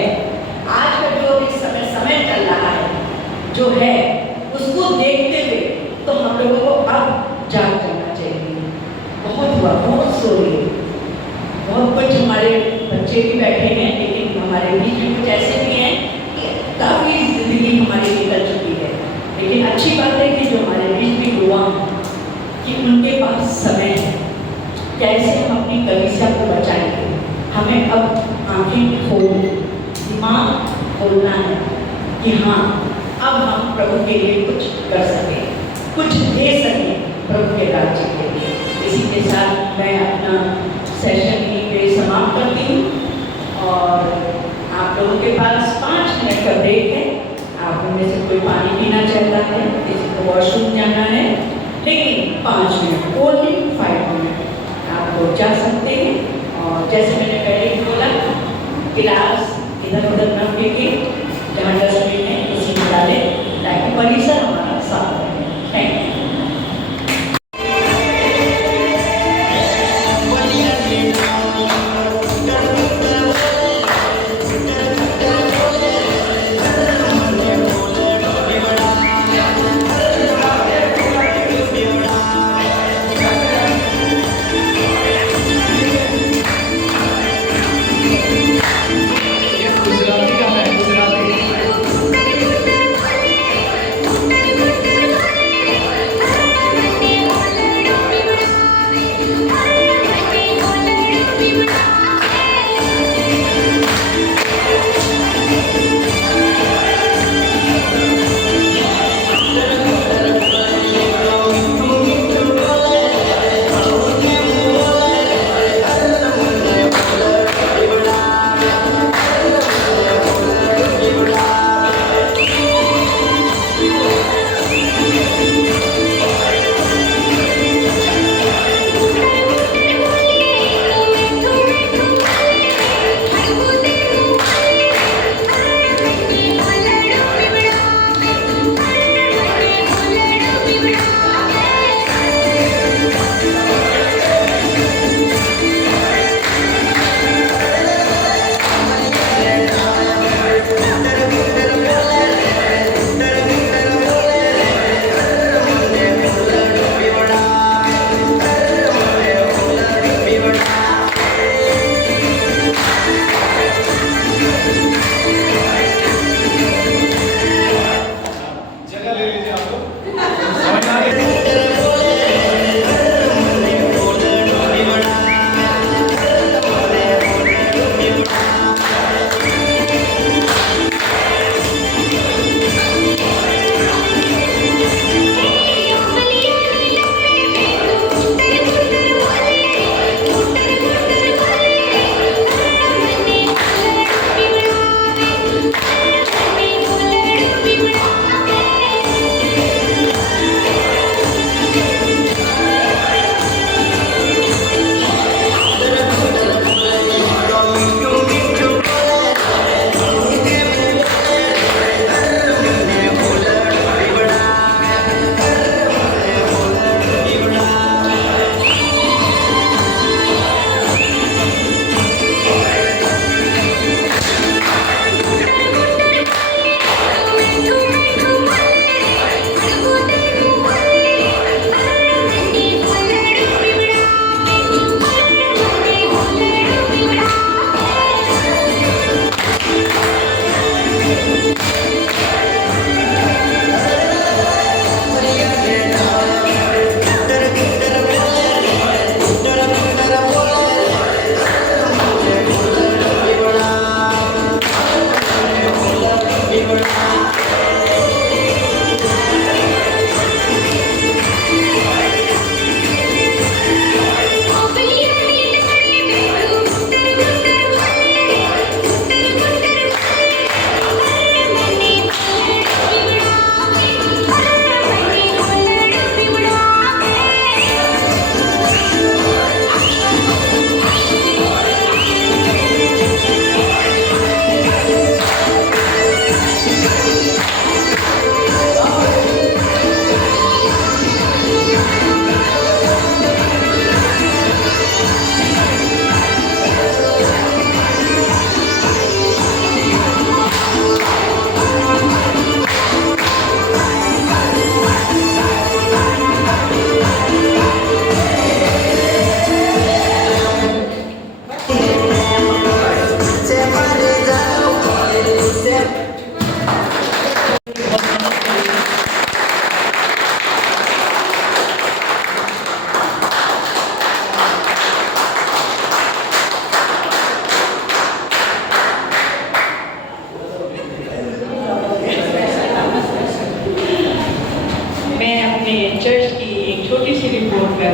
आज का जो इस समय चल रहा है जो है उसको देखते हुए तो हम लोगों को अब जाग जाना चाहिए। बहुत हुआ, बहुत सो रही, बहुत कुछ हमारे बच्चे भी बैठे हैं, लेकिन हमारे बीच में कुछ ऐसे भी हैं कि काफ़ी जिंदगी हमारी निकल चुकी है। लेकिन अच्छी बात है कि जो हमारे बीच में युवा कि उनके पास समय है, कैसे हम अपनी कलीसिया को बचाएंगे। हमें अब आंखें खोल, दिमाग खोलना है कि हाँ अब हम प्रभु के लिए कुछ कर सकें, कुछ दे सकें प्रभु के राज्य के लिए। इसी के साथ मैं अपना सेशन यहीं पे समाप्त करती हूँ और आप लोगों के पास 5 मिनट का ब्रेक है। आप उनमें से कोई पानी पीना चाहता है, किसी को वॉशरूम जाना है, लेकिन 5 मिनट, ओनली 5 मिनट आप लोग जा सकते हैं। और जैसे मैंने पहले ही बोला, गिलास इधर उधर न फेंके, जहाँ डस्टबिन है उसी में डालें ताकि परिसर हमारा साफ रहे। Thank you.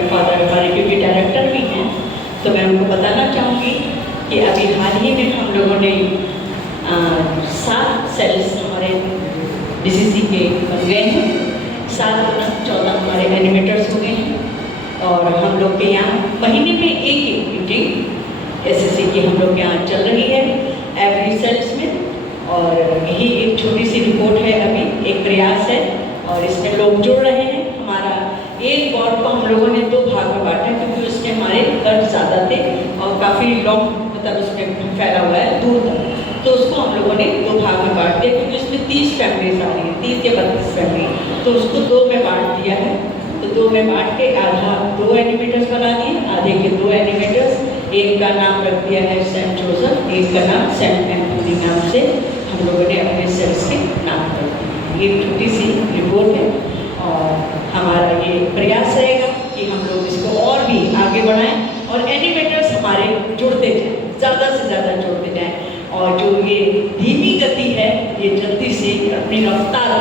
फादर हमारे क्योंकि डायरेक्टर भी हैं, तो मैं उनको बताना चाहूँगी कि अभी हाल ही में हम लोगों ने 7 सेल्स हमारे DCC के बन गए हैं। 7-14 हमारे एनिमेटर्स हो गए हैं और हम लोग के यहाँ महीने में एक मीटिंग SSC की हम लोग के यहाँ चल रही है एवरी सेल्स में। और यही एक छोटी सी रिपोर्ट है, अभी एक प्रयास है और इसमें लोग जुड़ रहे हैं। हमारा एक वार्ड को हम लोगों ने 2 भाग में बांटा क्योंकि उसमें हमारे घर ज़्यादा थे और काफ़ी लॉन्ग मतलब उसमें फैला हुआ है दूर तक, तो उसको हम लोगों ने 2 भाग में बांट दिया क्योंकि उसमें 30 फैमिलीज आ रही है, 30 या 32 फैमिली, तो उसको 2 में बांट दिया है। तो 2 में बांट के आधा 2 एनिमेटर्स बना दिए, आधे के 2 एनिमेटर्स, एक का नाम रख दिया है सेंट जोसेफ, एक का नाम सेंट एंथोनी नाम से हम लोगों ने अपने सेल्स के नाम कर दिए। ये छोटी सी रिपोर्ट है और हमारा ये प्रयास रहेगा कि हम लोग इसको और भी आगे बढ़ाएं और एनिमेटर्स हमारे जुड़ते जाएं, ज़्यादा से ज़्यादा जुड़ते जाएं और जो ये धीमी गति है ये जल्दी से अपनी रफ्तार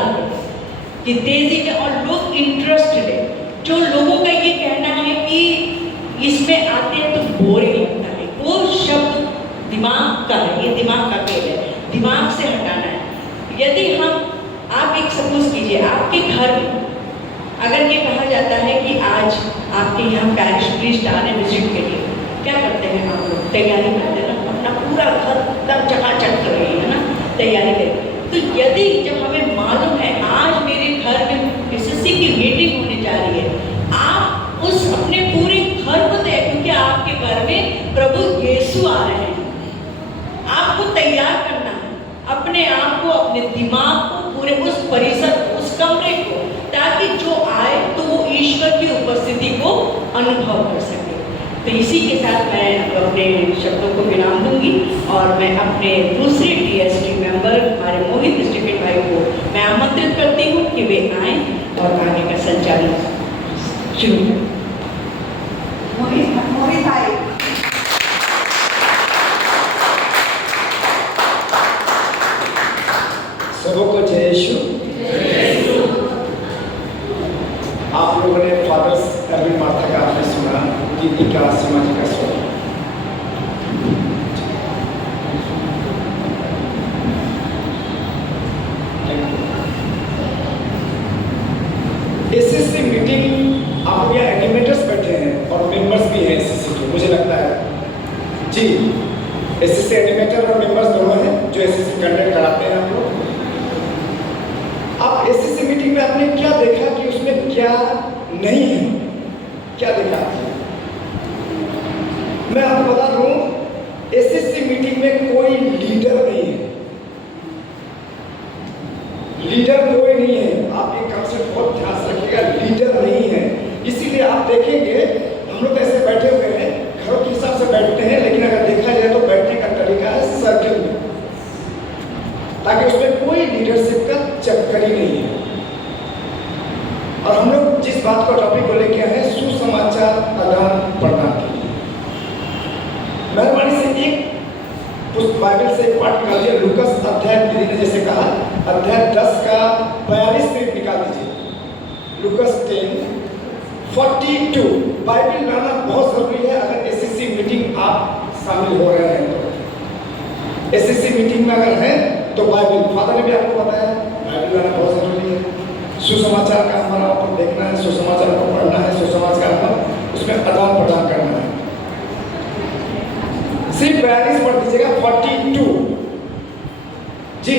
कि तेज़ी में और लोग इंटरेस्टेड है। जो लोगों का ये कहना है कि इसमें आते हैं तो बोरिंग लगता है, वो शब्द दिमाग का है, ये दिमाग का खेल है, दिमाग से हटाना है। यदि हम आप एक सपोज कीजिए आपके घर में अगर ये कहा जाता है कि आज आपके यहाँ पैरिश प्रीस्ट आने विजिट के लिए, क्या करते हैं आप लोग? तैयारी करते हैं ना, अपना पूरा घर एकदम चकाचक कर रही है ना, तैयारी करें। तो यदि जब हमें मालूम है आज मेरे घर में SSC की मीटिंग होने जा रही है, आप उस अपने पूरे घर को तैयार, क्योंकि आपके घर में प्रभु यीशु आ रहे हैं, आपको तैयार करना है अपने आप को, अपने दिमाग को, पूरे उस परिसर उस कमरे को, ताकि जो आए तो वो ईश्वर की उपस्थिति को अनुभव कर सके। तो इसी के साथ मैं अपने शब्दों को विराम दूंगी और मैं अपने दूसरे DST मेंबर हमारे मोहित स्टीफन भाई को मैं आमंत्रित करती हूँ कि वे आएँ और आगे का संचालन शुरू करें। मोहित भाई सबको जय यीशु। आप लोगों ने फादर्स एवरी मार्था का आपने सुना, दीदी का, सीमा जी का सुना। SSC मीटिंग आप यहाँ एनिमेटर्स बैठे हैं और मेंबर्स भी हैं SSC के, मुझे लगता है जी SSC एनिमेटर और मेंबर्स दोनों हैं जो SSC कंडक्ट कराते हैं आप लोग। अब SSC मीटिंग में आपने क्या देखा कि उसमें क्या नहीं है, क्या देखा? मैं आपको बता दूं SSC मीटिंग में कोई लीडर नहीं है, लीडर कोई नहीं है। आप ये कंसेप्ट बहुत ध्यान से रखिएगा, लीडर नहीं है। इसीलिए आप देखेंगे हम लोग ऐसे बैठे हुए हैं, घरों के हिसाब से बैठते हैं, लेकिन अगर देखा जाए तो बैठने का तरीका है सर्कल में, ताकि उसमें कोई लीडरशिप का चक्कर ही नहीं है। और हम लोग जिस बात को टॉपिक को लेके आए हैं, सुसमाचार आदान प्रदान के लिए, मेहरबानी से एक बाइबल से एक पाठ निकाल दीजिए। लूकस अध्याय, दीदी ने जैसे कहा, अध्याय 10 का 42 से निकाल दीजिए। लूकस 10:42। बाइबल लाना बहुत जरूरी है अगर SSC मीटिंग आप शामिल हो रहे हैं तो। SSC मीटिंग में अगर है तो बाइबल, फादर ने भी आपको बताया, बाइबल लाना बहुत जरूरी है। सुसमाचार का हमारा ऊपर देखना है, सुसमाचार को पढ़ना है, सुसमाचार का उसमें आदान प्रदान करना है। सिर्फ 42 पढ़ दीजिएगा, 42 जी।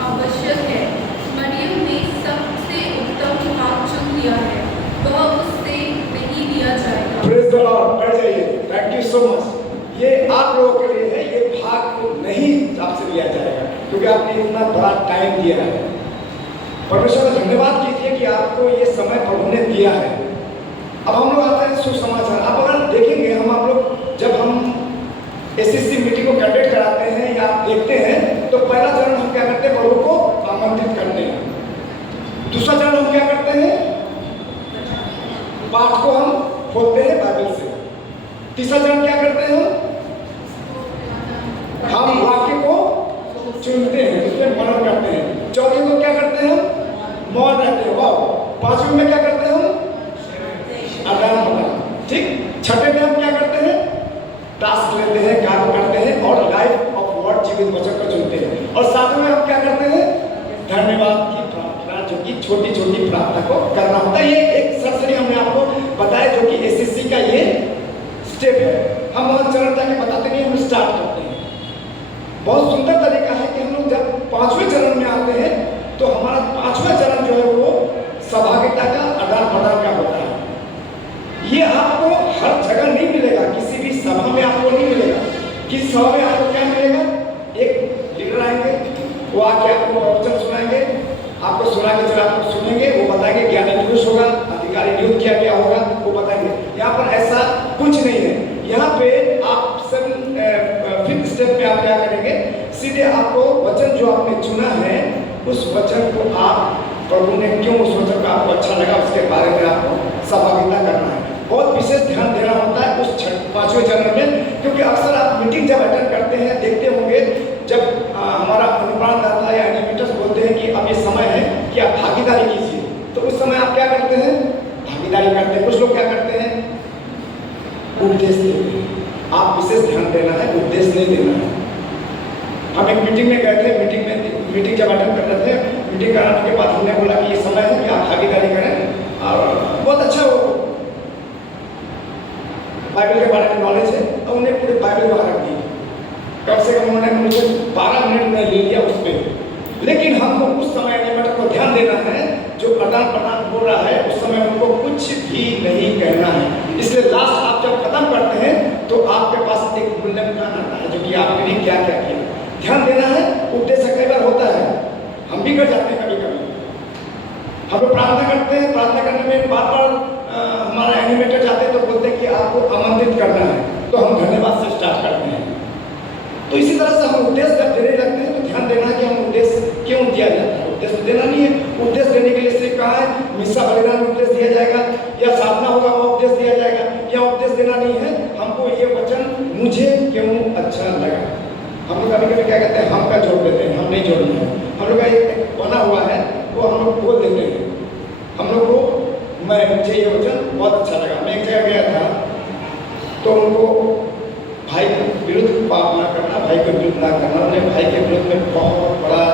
आवश्यक है, मरियम ने सबसे उत्तम भाग चुन लिया है, वह उससे नहीं लिया जाएगा। Praise the Lord. बैठ जाइए। Thank you so much. ये आप लोगों के लिए है, ये भाग नहीं आपसे लिया जाएगा क्योंकि आपने इतना बड़ा टाइम दिया है। परमेश्वर का धन्यवाद कीजिए कि आपको ये समय प्रभु ने दिया है। अब हम लोग आते हैं सुसमाचार। अब अगर देखेंगे हम आप लोग जब हम SSC मीटिंग को कंडक्ट कराते हैं या आप देखते हैं तो पहला चरण हम क्या करते हैं, प्रभु को आमंत्रित करते हैं। दूसरा चरण हम क्या करते हैं, पाठ को हम खोलते हैं बाइबल से। तीसरा चरण क्या करते हैं हम वाक्य को चुनते हैं, उसमें मनन करते हैं। चौथे को क्या करते हैं हम मौन रहते हैं। वाह। पांचवें में क्या करते हैं हम आदान प्रदान। ठीक। छठे में हम क्या करते हैं टास्क लेते हैं, कार्य करते हैं और लाइफ ऑफ वर्ड जीवित वचन को चुनते हैं। और सातवें में हम क्या करते हैं धन्यवाद की प्रार्थना, जो कि छोटी छोटी प्रार्थना को करना होता है। ये एक सरसरी हमने आपको बताया जो कि एसएससी का ये स्टेप है। हम वहाँ चरण जाके बताते नहीं, हम स्टार्ट करते हैं। बहुत सुंदर तरीका है कि हम लोग जब पांचवें चरण में आते हैं तो हमारा पांचवा चरण जो है वो सहभागिता का आदान प्रदान का होता है। ये आपको हर जगह नहीं मिलेगा, किसी भी सभा में आपको नहीं मिलेगा। किस सभा में आपको क्या मिलेगा, एक लीडर आएंगे, वो आके आपको वचन सुनाएंगे, आपको सुना के चला आपको सुनेंगे, वो बताएंगे ज्ञानी पुरुष होगा, अधिकारी नियुक्त किया गया होगा, वो बताएंगे। यहाँ पर ऐसा कुछ नहीं है। यहाँ पे आप सब फिफ्थ स्टेप में आप क्या करेंगे, सीधे आपको वचन जो आपने चुना है उस वचन को आप प्रभु ने क्यों उस वचन का आपको अच्छा लगा उसके बारे में आपको सहभागिता करना है। बहुत विशेष ध्यान देना होता है उस पांचवें चरण में, क्योंकि अक्सर आप मीटिंग जब अटेंड करते हैं देखते होंगे जब हमारा अनुप्राणदाता या एनिमेटर्स बोलते हैं कि अब ये समय है कि आप भागीदारी कीजिए, तो उस समय आप क्या करते हैं भागीदारी करते हैं। कुछ लोग क्या करते हैं उपदेश देते हैं। आप विशेष ध्यान देना है, उपदेश नहीं देना है। हम एक मीटिंग में गए थे, मीटिंग जब अटेंड कर रहे थे, मीटिंग कराने के बाद हमने बोला कि ये समय है कि आप भागीदारी करें और बहुत अच्छा वो बाइबल के बारे में नॉलेज है और उन्हें पूरे बाइबल वहाँ रख दी। कम से कम उन्होंने मुझे 12 मिनट में ले लिया उस पर। लेकिन हमको उस समय एनिमेटर को ध्यान देना है, जो आदान प्रदान हो रहा है उस समय उनको कुछ भी नहीं कहना है। इसलिए लास्ट आप जब खत्म करते हैं तो आपके पास एक मूल्यांकन आता है जो कि आपके लिए क्या क्या किया। ध्यान देना है। उपदेश कई बार होता है, हम भी कर जाते हैं कभी कभी। हम लोग प्रार्थना करते हैं, प्रार्थना करने में बार बार हमारा एनिमेटर जाते हैं तो बोलते हैं कि आपको आमंत्रित करना है, तो हम धन्यवाद से स्टार्ट करते हैं। तो इसी तरह से हम उपदेश जब देने लगते हैं तो ध्यान देना है कि हम उपदेश क्यों दिया जाता है। उपदेश देना नहीं है, उपदेश देने के लिए सिर्फ कहा है मिस्सा बलिदान में उपदेश दिया जाएगा या साधना होगा वो उपदेश दिया जाएगा, या उपदेश देना नहीं है हमको ये वचन मुझे क्यों अच्छा लगा। हम लोग कभी कभी क्या कहते हैं हम का जोड़ देते हैं, हम नहीं जोड़ना है। हम लोग का एक बना हुआ है वो हम लोग बोल देते हैं। हम लोग को मुझे ये वचन बहुत अच्छा लगा। मैं एक जगह गया था तो उनको भाई के विरुद्ध पाप ना करना, भाई के विरुद्ध ना करना। उन्हें भाई के विरुद्ध में बहुत बड़ा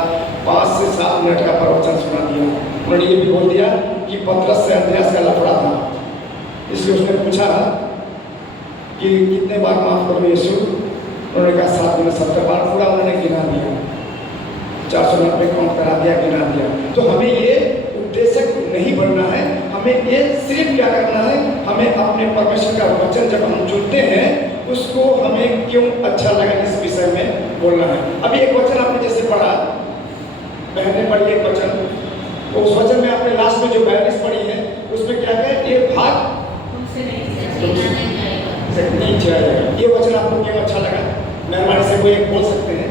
5 से 7 मिनट का प्रवचन सुना दिया। उन्होंने ये भी बोल दिया कि पतरस से अंद्रयास का लफड़ा था, इसलिए उसने पूछा कि कितने बार माफ करो यीशु। उन्होंने कहा 7 में 70 बार। पूरा उन्होंने गिना दिया, 490 काउंट करा दिया, गिना दिया। तो हमें ये उपदेशक नहीं बनना है, हमें ये सिर्फ क्या करना है, हमें अपने परमेश्वर का वचन जब हम चुनते हैं उसको हमें क्यों अच्छा लगा इस विषय में बोलना है। अभी एक वचन आपने जैसे पढ़ा, बहन ने पढ़ी एक वचन, तो उस वचन में आपने लास्ट में जो 42 पढ़ी है उसमें क्या है, ये भाग नहीं जाएगा। ये वचन आपको क्यों अच्छा लगा, मेहरबानी से कोई एक बोल सकते हैं।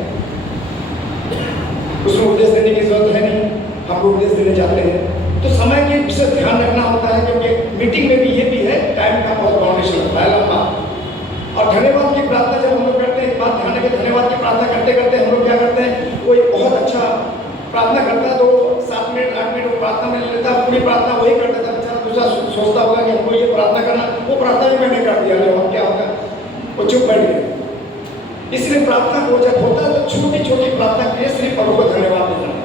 उसमें उपदेश देने की जरूरत है नहीं, हम उपदेश देने जाते हैं तो समय के विषय ध्यान रखना होता है, क्योंकि मीटिंग में भी ये भी है टाइम का बहुत बाउंडेशन होता है लंबा। और धन्यवाद की प्रार्थना जब हम लोग करते हैं, बात ध्यान रखें, धन्यवाद की प्रार्थना करते करते हम लोग क्या करते हैं, कोई बहुत अच्छा प्रार्थना करता है तो 7 मिनट 8 मिनट वो प्रार्थना में लेता है, पूरी प्रार्थना वही कर देता है। बेचारा दूसरा सोचता होगा कि हमको ये प्रार्थना करना, वो प्रार्थना भी मैंने कर दिया, अब क्या होगा, वो चुप बैठ गए। इसलिए प्रार्थना को जब होता है तो छोटी छोटी प्रार्थना के लिए सिर्फ प्रभु को धन्यवाद देना है।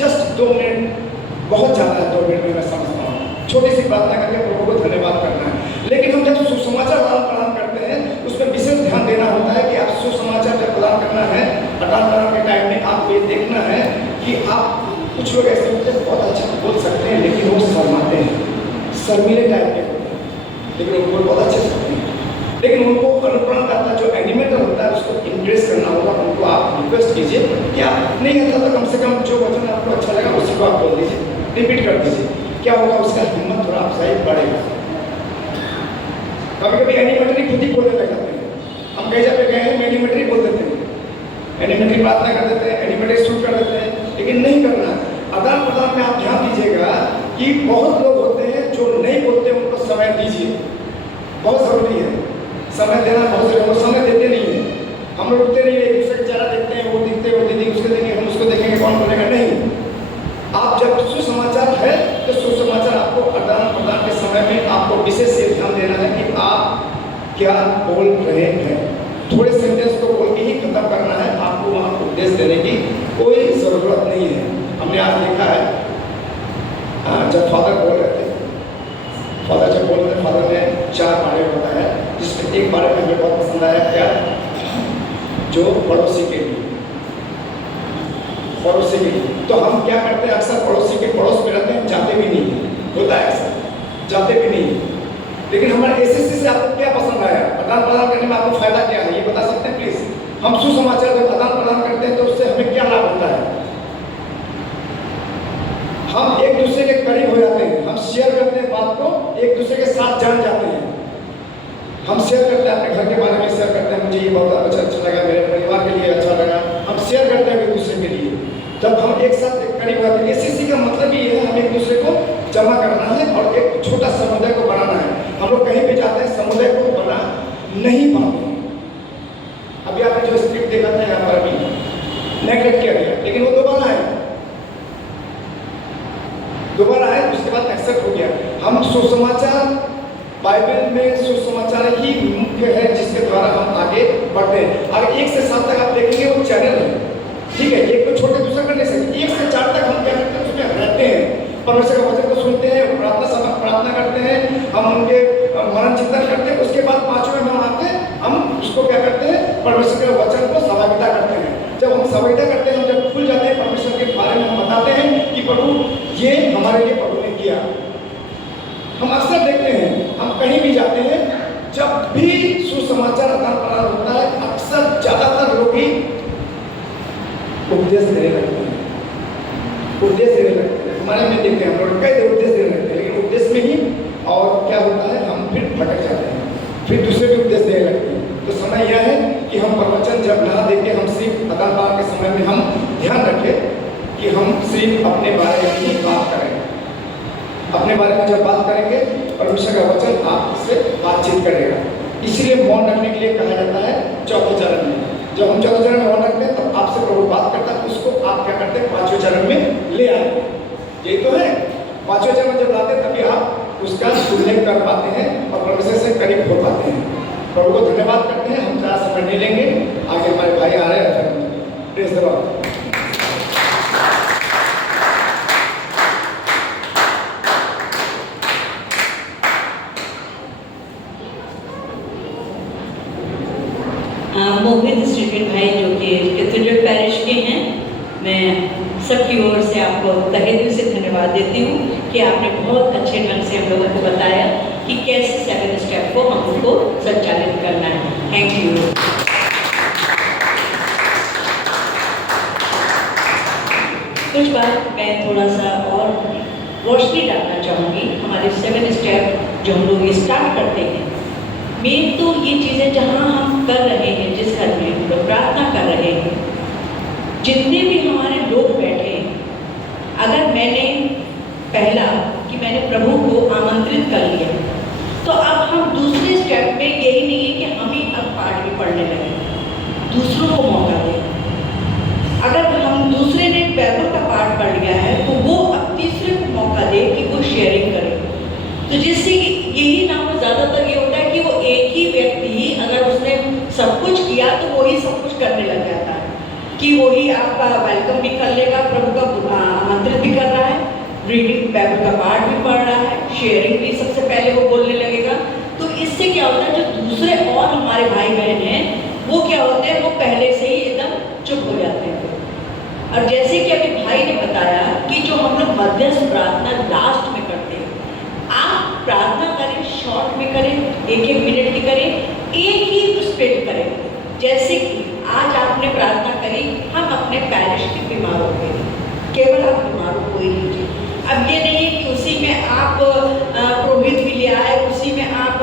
जस्ट 2 मिनट बहुत ज़्यादा है, 2 मिनट में मैं समझता हूँ। छोटी सी प्रार्थना करके प्रभु को धन्यवाद करना है। लेकिन हम जब सुसमाचार प्रदान करते हैं उसमें विशेष ध्यान देना होता है कि आप सुसमाचार जब प्रदान करना है, प्रदान करने के टाइम में आपको ये देखना है कि आप, कुछ लोग ऐसे होते हैं बहुत अच्छा बोल सकते हैं लेकिन वो शर्माते हैं, शर्मीले टाइप के होते हैं, लेकिन उनको बहुत अच्छे सकते हैं। लेकिन उनको अनुप्राणदाता जो एनिमेटर होता है उसको इम्प्रेस करना होगा। उनको आप रिक्वेस्ट कीजिए कि आप नहीं आता तो कम से कम जो वचन आपको अच्छा लगा उसी को आप बोल दीजिए, रिपीट कर दीजिए। क्या होगा, उसका हिम्मत थोड़ा उत्साहित बढ़ेगा। कभी कभी एनिमेटर ही खुद ही बोलने लग जाते हैं। हम कई जगह गए हैं, एनिमेटर ही बोल देते हैं, एनिमेटर प्रार्थना कर देते हैं, एनिमेटर शूट कर देते हैं, लेकिन नहीं करना है। आदान प्रदान में आप ध्यान दीजिएगा कि बहुत लोग होते हैं जो नहीं बोलते, उनको समय दीजिए, बहुत जरूरी है। समय देना बहुत जरूरी है। हम समय देते नहीं है, हम लोग रुकते नहीं है, एक दूसरे का चेहरा देखते हैं, वो दिखते हैं, वो दीदी उसके देंगे, हम उसको देखेंगे, कौन बोलेगा, नहीं। आप जब सुसमाचार है तो सुसमाचार आपको आदान प्रदान के समय में आपको विशेष ये ध्यान देना है कि आप क्या बोल रहे हैं। थोड़े सेंटेंस को बोल के ही खत्म करना है, आपको वहाँ उपदेश देने की कोई ज़रूरत नहीं है। हमने आज देखा है जब फादर बोल रहे थे, फादर जब बोल रहे थे, फादर ने 4 बारे में बताया, जिसमें एक बारे में मुझे बहुत पसंद आया, क्या, जो पड़ोसी के लिए, पड़ोसी के लिए। तो हम क्या करते हैं, अक्सर पड़ोसी के पड़ोस में रहते हैं, जाते भी नहीं है, होता है अक्सर, जाते भी नहीं। लेकिन हमारे एसएससी से आपको क्या पसंद आया, आदान प्रदान करने में आपको फायदा क्या है, ये बता सकते हैं प्लीज। हम सुसमाचार जब आदान प्रदान करते हैं तो उससे हमें क्या लाभ होता है, हम एक दूसरे के करीब हो जाते हैं, हम शेयर करते हैं बात को, एक दूसरे के साथ जान जाते हैं। हम शेयर करते हैं अपने घर के बारे में, शेयर करते हैं, मुझे ये बहुत अच्छा लगा, मेरे परिवार के लिए अच्छा लगा, हम शेयर करते हैं एक दूसरे के लिए। जब हम एक साथ करीब आते हैं, एसएससी का मतलब ये है, हम एक दूसरे को जमा करना है और एक छोटा समुदाय को बनाना है। हम लोग कहीं भी जाते हैं, समुदाय को बना नहीं पाते। अभी आपने जो स्क्रिप्ट देखा था यहाँ पर अभी नेगलेक्ट किया गया, लेकिन वो दोबारा आए, उसके बाद एक्सेप्ट हो गया। हम सुसमाचार, बाइबल में सुसमाचार ही मुख्य है जिसके द्वारा हम आगे बढ़ते हैं। अगर 1 से 7 तक आप देखेंगे वो चैनल है, ठीक है, एक को छोटे दूसरा कर नहीं सकते। 1 से 4 तक हम क्या करते हैं, उसमें रहते हैं, परमेश्वर का वचन को सुनते हैं, प्रार्थना करते हैं, हम उनके मनन चिंतन करते हैं। उसके बाद 5वें में हम आते हैं, हम उसको क्या करते हैं, परमेश्वर के वचन को सहभागिता करते हैं। जब हम सहभागिता करते हैं, हम जब खुल जाते हैं, परमेश्वर के बारे में हम बताते हैं कि प्रभु ये हमारे लिए प्रभु ने किया। हम अक्सर देखते हैं, हम कहीं भी जाते हैं, जब भी सुसमाचार आदान प्रदान होता है, अक्सर ज्यादातर लोग ही उपदेश देने लगते हैं, उपदेश देने लगते हैं। हमारे में देखते हैं, हम लोग कई उपदेश देने लगते हैं, लेकिन उपदेश में ही और क्या होता है, हम फिर भटक जाते हैं, फिर दूसरे भी उपदेश देने लगते हैं। तो समय यह है कि हम प्रवचन जब ना देके हम सिर्फ आदान प्रदान के समय में हम ध्यान रखें कि हम सिर्फ अपने बारे में ही बात करें। अपने बारे में जब बात करेंगे, परमेश्वर का वचन आपसे बातचीत करेगा। इसीलिए मौन रखने के लिए कहा जाता है 4थे चरण में। जब हम 4थे चरण में मौन रखते हैं, तब आपसे प्रभु बात करता है, उसको आप क्या करते हैं, 5वें चरण में ले आते हैं। यही तो है, 5वें चरण में जब लाते हैं, तभी आप उसका उल्लेख कर पाते हैं और परमेश्वर से करीब हो पाते हैं। प्रभु को धन्यवाद करते हैं। हम ज़्यादा समय नहीं लेंगे, आगे हमारे भाई आ रहे हैं। Praise the lord. Mohit Stephen भाई जो कि कैथेड्रल पैरिश के हैं, मैं सबकी ओर से आपको तहे दिल से धन्यवाद देती हूँ कि आपने बहुत अच्छे ढंग से हम लोगों को बताया कि कैसे 7 स्टेप को हमको संचालित करना है। Thank you. कुछ बात मैं थोड़ा सा और रोशनी डालना चाहूँगी। हमारे 7 स्टेप जो हम लोग स्टार्ट करते हैं, मेन तो ये चीज़ें जहाँ हम कर रहे हैं, जिस घर में हम लोग प्रार्थना कर रहे हैं, जितने भी हमारे लोग बैठे हैं, अगर मैंने पहला कि मैंने प्रभु को आमंत्रित कर लिया, तो अब हम दूसरे स्टेप में यही नहीं है कि हम ही अब पाठ भी पढ़ने लगे, दूसरों को मौका दें। अगर हम दूसरे ने बाइबल का पाठ पढ़ लिया है, तो वो अब तीसरे को मौका दे कि वो शेयरिंग करे। तो जिससे यही ना हो, ज़्यादातर ये होता है कि वो एक ही व्यक्ति ही अगर उसने सब कुछ किया तो वही सब कुछ करने लग जाता है, कि वही आपका वेलकम भी कर लेगा, प्रभु का आमंत्रित भी कर रहा है, रीडिंग बाइबल का पाठ भी पढ़ रहा है, शेयरिंग भी सबसे पहले वो बोलने लगेगा। तो इससे क्या होता है, जो दूसरे और हमारे भाई बहन हैं, वो क्या होते हैं, वो पहले से ही एकदम चुप हो जाते हैं। और जैसे कि अभी भाई ने बताया कि जो हम लोग मध्यस्थ प्रार्थना लास्ट में करते हैं, आप प्रार्थना करें, शॉर्ट में करें, 1-1 मिनट की करें, एक ही स्प्रेड करें। जैसे कि आज आपने प्रार्थना करी, हम अपने पैरिश के बीमारों के लिए, केवल आप बीमारों को ही लीजिए। अब ये नहीं कि उसी में आप पुरोहित भी ले आए, उसी में आप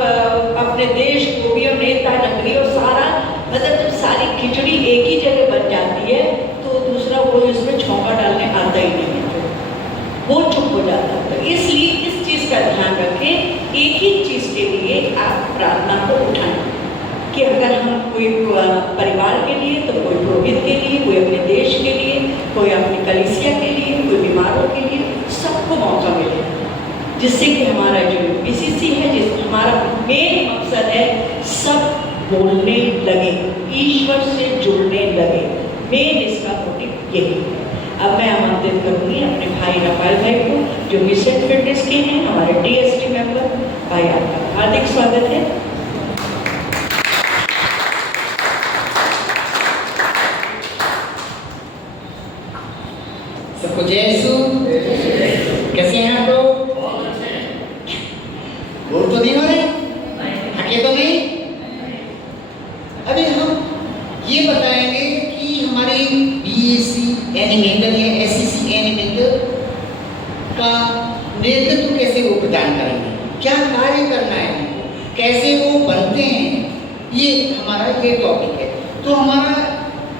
अपने देश को भी और नेता नगरी और सारा, मतलब जब सारी खिचड़ी एक ही जगह बन जाती है, तो दूसरा वो इसमें छौंका डालने आता ही नहीं है, वो चुप हो जाता है। तो इसलिए इस चीज़ का ध्यान रखें, एक ही चीज़ के लिए आप प्रार्थना को उठाएं। कि अगर हम कोई परिवार के लिए, तो कोई पुरोहित के लिए, कोई अपने देश के लिए, कोई अपनी कलीसिया के लिए, कोई बीमारों के लिए, सबको मौका मिले, जिससे कि हमारा जो बीसीसी है, जिस हमारा मेन मकसद है, सब बोलने लगे, ईश्वर से जुड़ने लगे। मेन इसका मोटिव यही है। अब मैं आमंत्रित करूँगी अपने भाई राफेल भाई को, जो मिशन फिटनेस के हैं, हमारे DST मेंबर। भाई आपका हार्दिक स्वागत है। सबको जय यीशु। कैसे हैं आप लोग? बोर तो नहीं हो रहे? थके तो नहीं? अभी हम ये बताएंगे कि हमारे BSc एनिमेटर या SCC एनिमेटर का नेतृत्व कैसे वो प्रदान करेंगे, क्या कार्य करना है उनको, कैसे वो बनते हैं, ये हमारा ये टॉपिक है। तो हमारा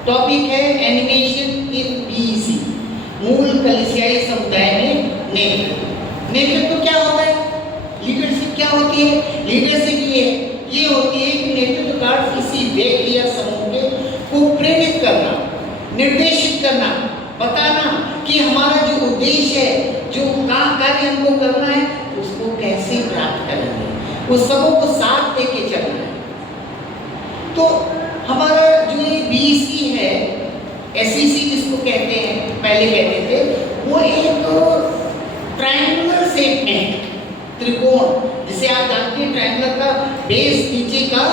टॉपिक है एनिमेशन इन BEC, मूल कलीसियाई समुदाय में नेतृत्व। नेतृत्व क्या होता है? लीडरशिप क्या होती है? लीडरशिप ये होती है कि नेतृत्व का किसी व्यक्ति या समूह को प्रेरित करना, निर्देशित करना, बताना कि हमारा जो उद्देश्य है, जो कार्य हमको करना है, उसको कैसे प्राप्त करेंगे, उस सबों को साथ लेके चलना है। तो हमारा जो ये BEC है, SCC जिसको कहते हैं, पहले कहते थे, वो एक ट्रायंगुलर शेप में है, त्रिकोण, जिसे आप जानते हैं ट्रायंगुलर का बेस नीचे का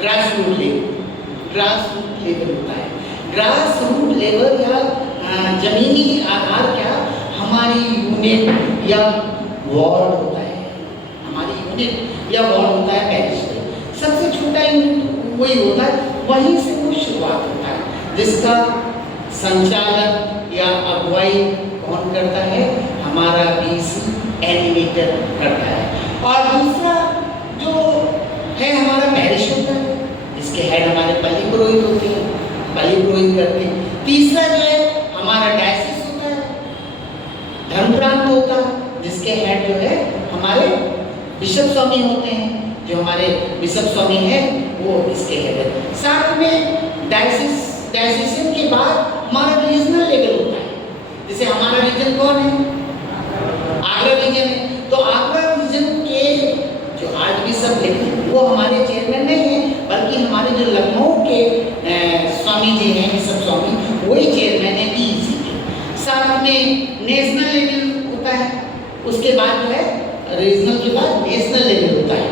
ग्रास रूट लेवल होता है। ग्रास रूट लेवल या जमीनी आधार क्या, हमारी यूनिट या वॉर्ड होता है, हमारी यूनिट या वॉर्ड होता है पैरिश। सबसे छोटा यूनिट वही होता है, वहीं से वो शुरुआत होता है, जिसका संचालन या अगुवाई कौन करता है? हमारा BEC एनिमेटर करता है। और दूसरा जो है हमारा पैरिश होता है, जिसके हेड हमारे पल्ली पुरोहित होते हैं, पल्ली पुरोहित करते हैं। तीसरा जो है हमारा डायसिस होता है, धर्म प्रांत होता है, जिसके हेड जो है हमारे बिशप स्वामी होते हैं। जो हमारे बिशप स्वामी है वो इसके हेड है। साथ में डायसिसन के बाद हमारा रीजनल लेवल होता है, जैसे हमारा रीजन कौन है? आगरा रीजन है। तो आगरा रीजन के जो आर्च बिशप है वो हमारे चेयरमैन नहीं है, बल्कि हमारे जो लखनऊ के स्वामी जी हैं, बिशप स्वामी, वही चेयरमैन है BEC के। साथ में नेशनल लेवल होता है, उसके बाद जो है रीजनल के बाद नेशनल लेवल होता है।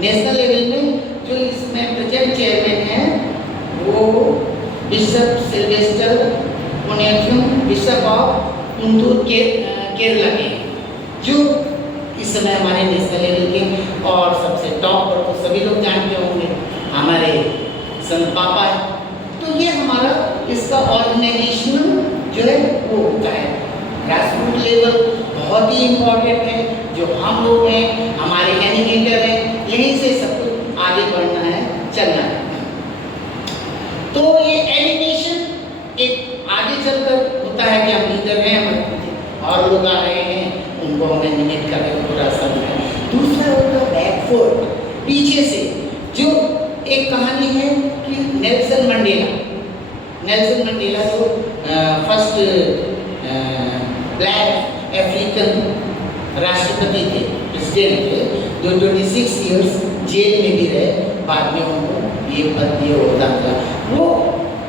नेशनल लेवल में जो इसमें प्रेजेंट चेयरमैन है वो bishop Sylvester Punyam, bishop of Kundur Kerala के, जो इस समय हमारे नेशनल लेवल के। और सबसे टॉप पर तो सभी लोग जानते होंगे, हमारे संत पापा है। तो ये हमारा इसका ऑर्गेनाइजेशनल जो है वो होता है। ग्रासरूट लेवल बहुत ही इम्पोर्टेंट है, जो हम लोग हैं, हमारे एनिमेटर हैं, यहीं से सब कुछ आगे बढ़ना है, चलना है। तो ये एनिमेशन एक आगे चलकर होता है कि हम लीडर हैं, हम और लोग आ रहे हैं, उनको हम एनिमेट कर रहे हैं, पूरा समझ। दूसरा होता है बैकफुट, पीछे से, जो एक कहानी है कि नेल्सन मंडेला जो फर्स्ट ब्लैक अफ्रीकन राष्ट्रपति थे, प्रेसिडेंट थे, जो 26 ईयर्स जेल में भी रहे, बाद में उनको ये पद दिया होता था। वो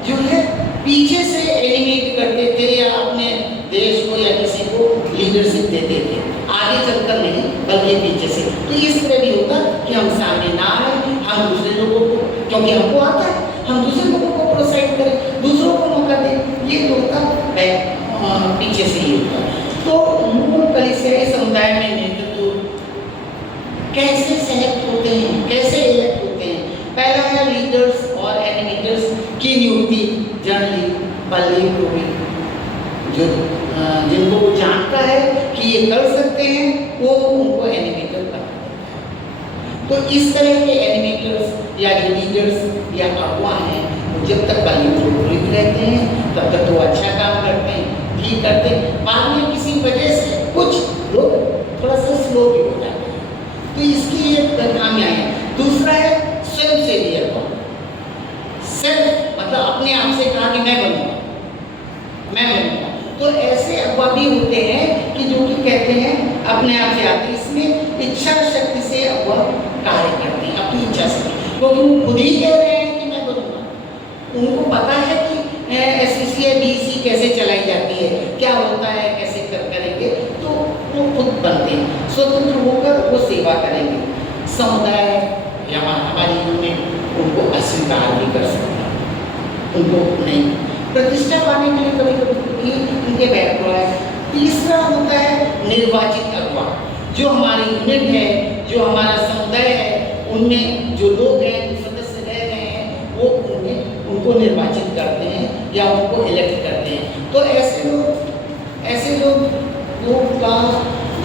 जो है पीछे से एनिमेट करते थे या अपने देश को या किसी को लीडरशिप देते थे, आगे चलकर नहीं बल्कि पीछे से। तो इस तरह भी होता कि हम सामने ना आए, हम दूसरे लोगों को, क्योंकि हमको आता है, हम दूसरे लोगों को प्रोत्साहित करें, दूसरों को मौका दें, ये तो होता पीछे से ही होता। तो मूल कलीसियाई समुदाय में नेतृत्व कैसे सेलेक्ट होते हैं, कैसे इलेक्ट होते हैं? पहला है लीडर्स और एनिमेटर्स की नियुक्ति। जनरली पल्ली पुरोहित, जो जिनको वो जानता है कि ये कर सकते हैं, वो उनको एनिमेटर करता है। तो इस तरह के एनिमेटर्स या जो लीडर्स या अगुवा हैं, वो जब तक पल्ली पुरोहित रहते हैं तब तक तो अच्छा काम करते हैं, ठीक करते हैं। बाद में किसी वजह से कुछ लोग थोड़ा सा स्लो भी हो जाते हैं। तो इसकी एक खामियां है। दूसरा है स्वयं से भी अगवा, सेल्फ मतलब अपने आप से कहा कि मैं बनूंगा, मैं बनूंगा। तो ऐसे अगवा भी होते हैं कि जो कि कहते हैं अपने आप से आते हैं, इसमें इच्छा शक्ति से अगवा कार्य करते हैं, अपनी इच्छा शक्ति, क्योंकि वो खुद ही कह रहे हैं कि मैं बनूंगा। उनको पता है कि SCC BC कैसे चलाई जाती है, क्या होता है, कैसे करेंगे, तो वो खुद बनते हैं, स्वतंत्र होकर वो सेवा करेंगे। समुदाय या हमारी यूनिट उनको अस्वीकार भी कर सकता है, उनको नहीं प्रतिष्ठा पाने के लिए कभी कभी इनके बैठो है। तीसरा होता है निर्वाचित अगवा, जो हमारी यूनिट है, जो हमारा समुदाय है, उनमें जो लोग हैं, जो सदस्य रह रहे हैं, वो उनको निर्वाचित करते हैं या उनको इलेक्ट करते हैं। तो ऐसे लोग का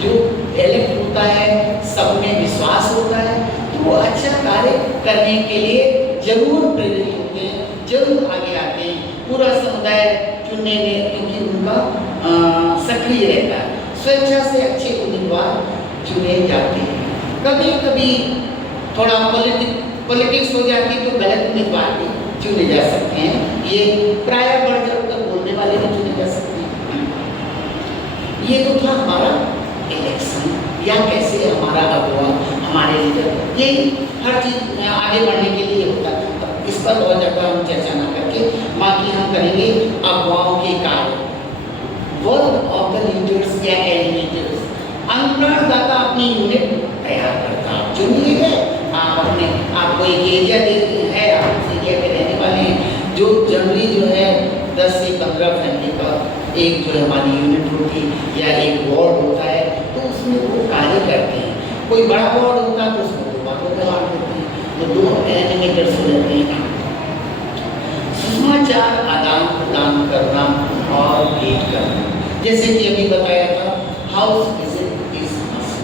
जो इलेक्ट होता है, सब में विश्वास होता है, तो वो अच्छा कार्य करने के लिए जरूर प्रेरित होते हैं, जरूर आगे आते हैं। पूरा समुदाय चुनने में क्योंकि उनका सक्रिय रहता है, स्वेच्छा से अच्छे उम्मीदवार चुने जाते हैं। कभी कभी थोड़ा पॉलिटिक्स हो जाती है तो गलत उम्मीदवार भी चुने जा सकते हैं, ये प्राय बढ़ चढ़कर बोलने वाले भी चुने जा सकते हैं। ये तो था हमारा इलेक्शन, या कैसे हमारा अगवा, हमारे लीडर, ये हर चीज़ आगे बढ़ने के लिए होता है। इस पर बहुत ज़्यादा हम चर्चा ना करके बाकी हम करेंगे अगुवाओं के कार्य, वर्क ऑफ द लीडर्स या एलिमेंटर्स। अंतरणदाता अपनी यूनिट तैयार करता है, चुनिए गए आप अपने, आपको एक एरिया है, आप उस एरिया के रहने वाले हैं, जो जनरली जो है 10 से 15 फैमिली का एक जो हमारी यूनिट होती है या एक वार्ड होता है, तो उसमें वो कार्य करते हैं। कोई बड़ा वार्ड होता है तो उसमें 2 बातों में बांट देते हैं, तो 2 एनिमेटर्स हो जाते हैं। समाचार आदान प्रदान करना और भेंट करना, जैसे कि अभी बताया था, हाउस विजिट इज मस्ट।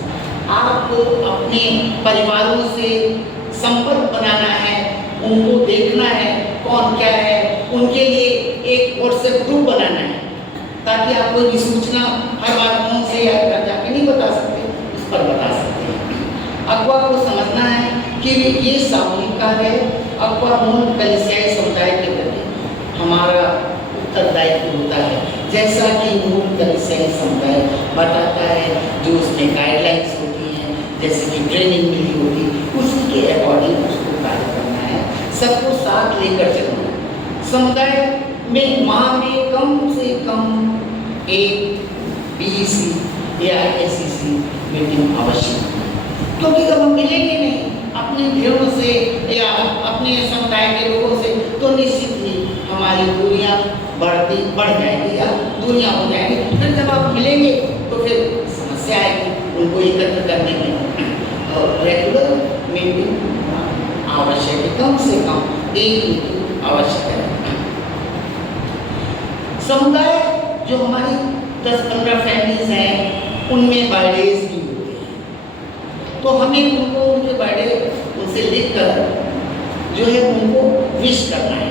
आपको अपने परिवारों से संपर्क बनाना है, उनको देखना है कौन क्या है, उनके लिए एक व्हाट्सएप ग्रुप बनाना है, ताकि आप कोई भी सूचना हर बार फोन से या घर जाके नहीं बता सकते, उस पर बता सकते हैं। अगवा को समझना है कि ये सामूहिक कार्य है। अगवा मूल कलिसियाई समुदाय के प्रति हमारा उत्तरदायित्व होता है, जैसा कि मूल कलिसियाई समुदाय बताता है, जो उसमें गाइडलाइंस होती हैं, जैसे कि ट्रेनिंग मिली होगी, उसी के अकॉर्डिंग उसको कार्य करना है, सबको साथ लेकर चलना है। समुदाय में माह में कम से कम एक BC या SCC मीटिंग आवश्यक है, क्योंकि जब हम मिलेंगे नहीं अपनी भीड़ों से या अपने समुदाय के लोगों से, तो निश्चित ही हमारी दूरियां बढ़ जाएंगी या दूरियां हो जाएंगी। फिर जब आप मिलेंगे तो फिर समस्या आएगी उनको एकत्र करने में। और रेगुलर मीटिंग आवश्यक है, कम से कम एक मीटिंग आवश्यक है। समुदाय जो हमारी 10-15 फैमिलीज हैं, उनमें बर्थडेज भी होते हैं, तो हमें उनको उनके बर्थडे उनसे लिखकर जो है उनको विश करना है,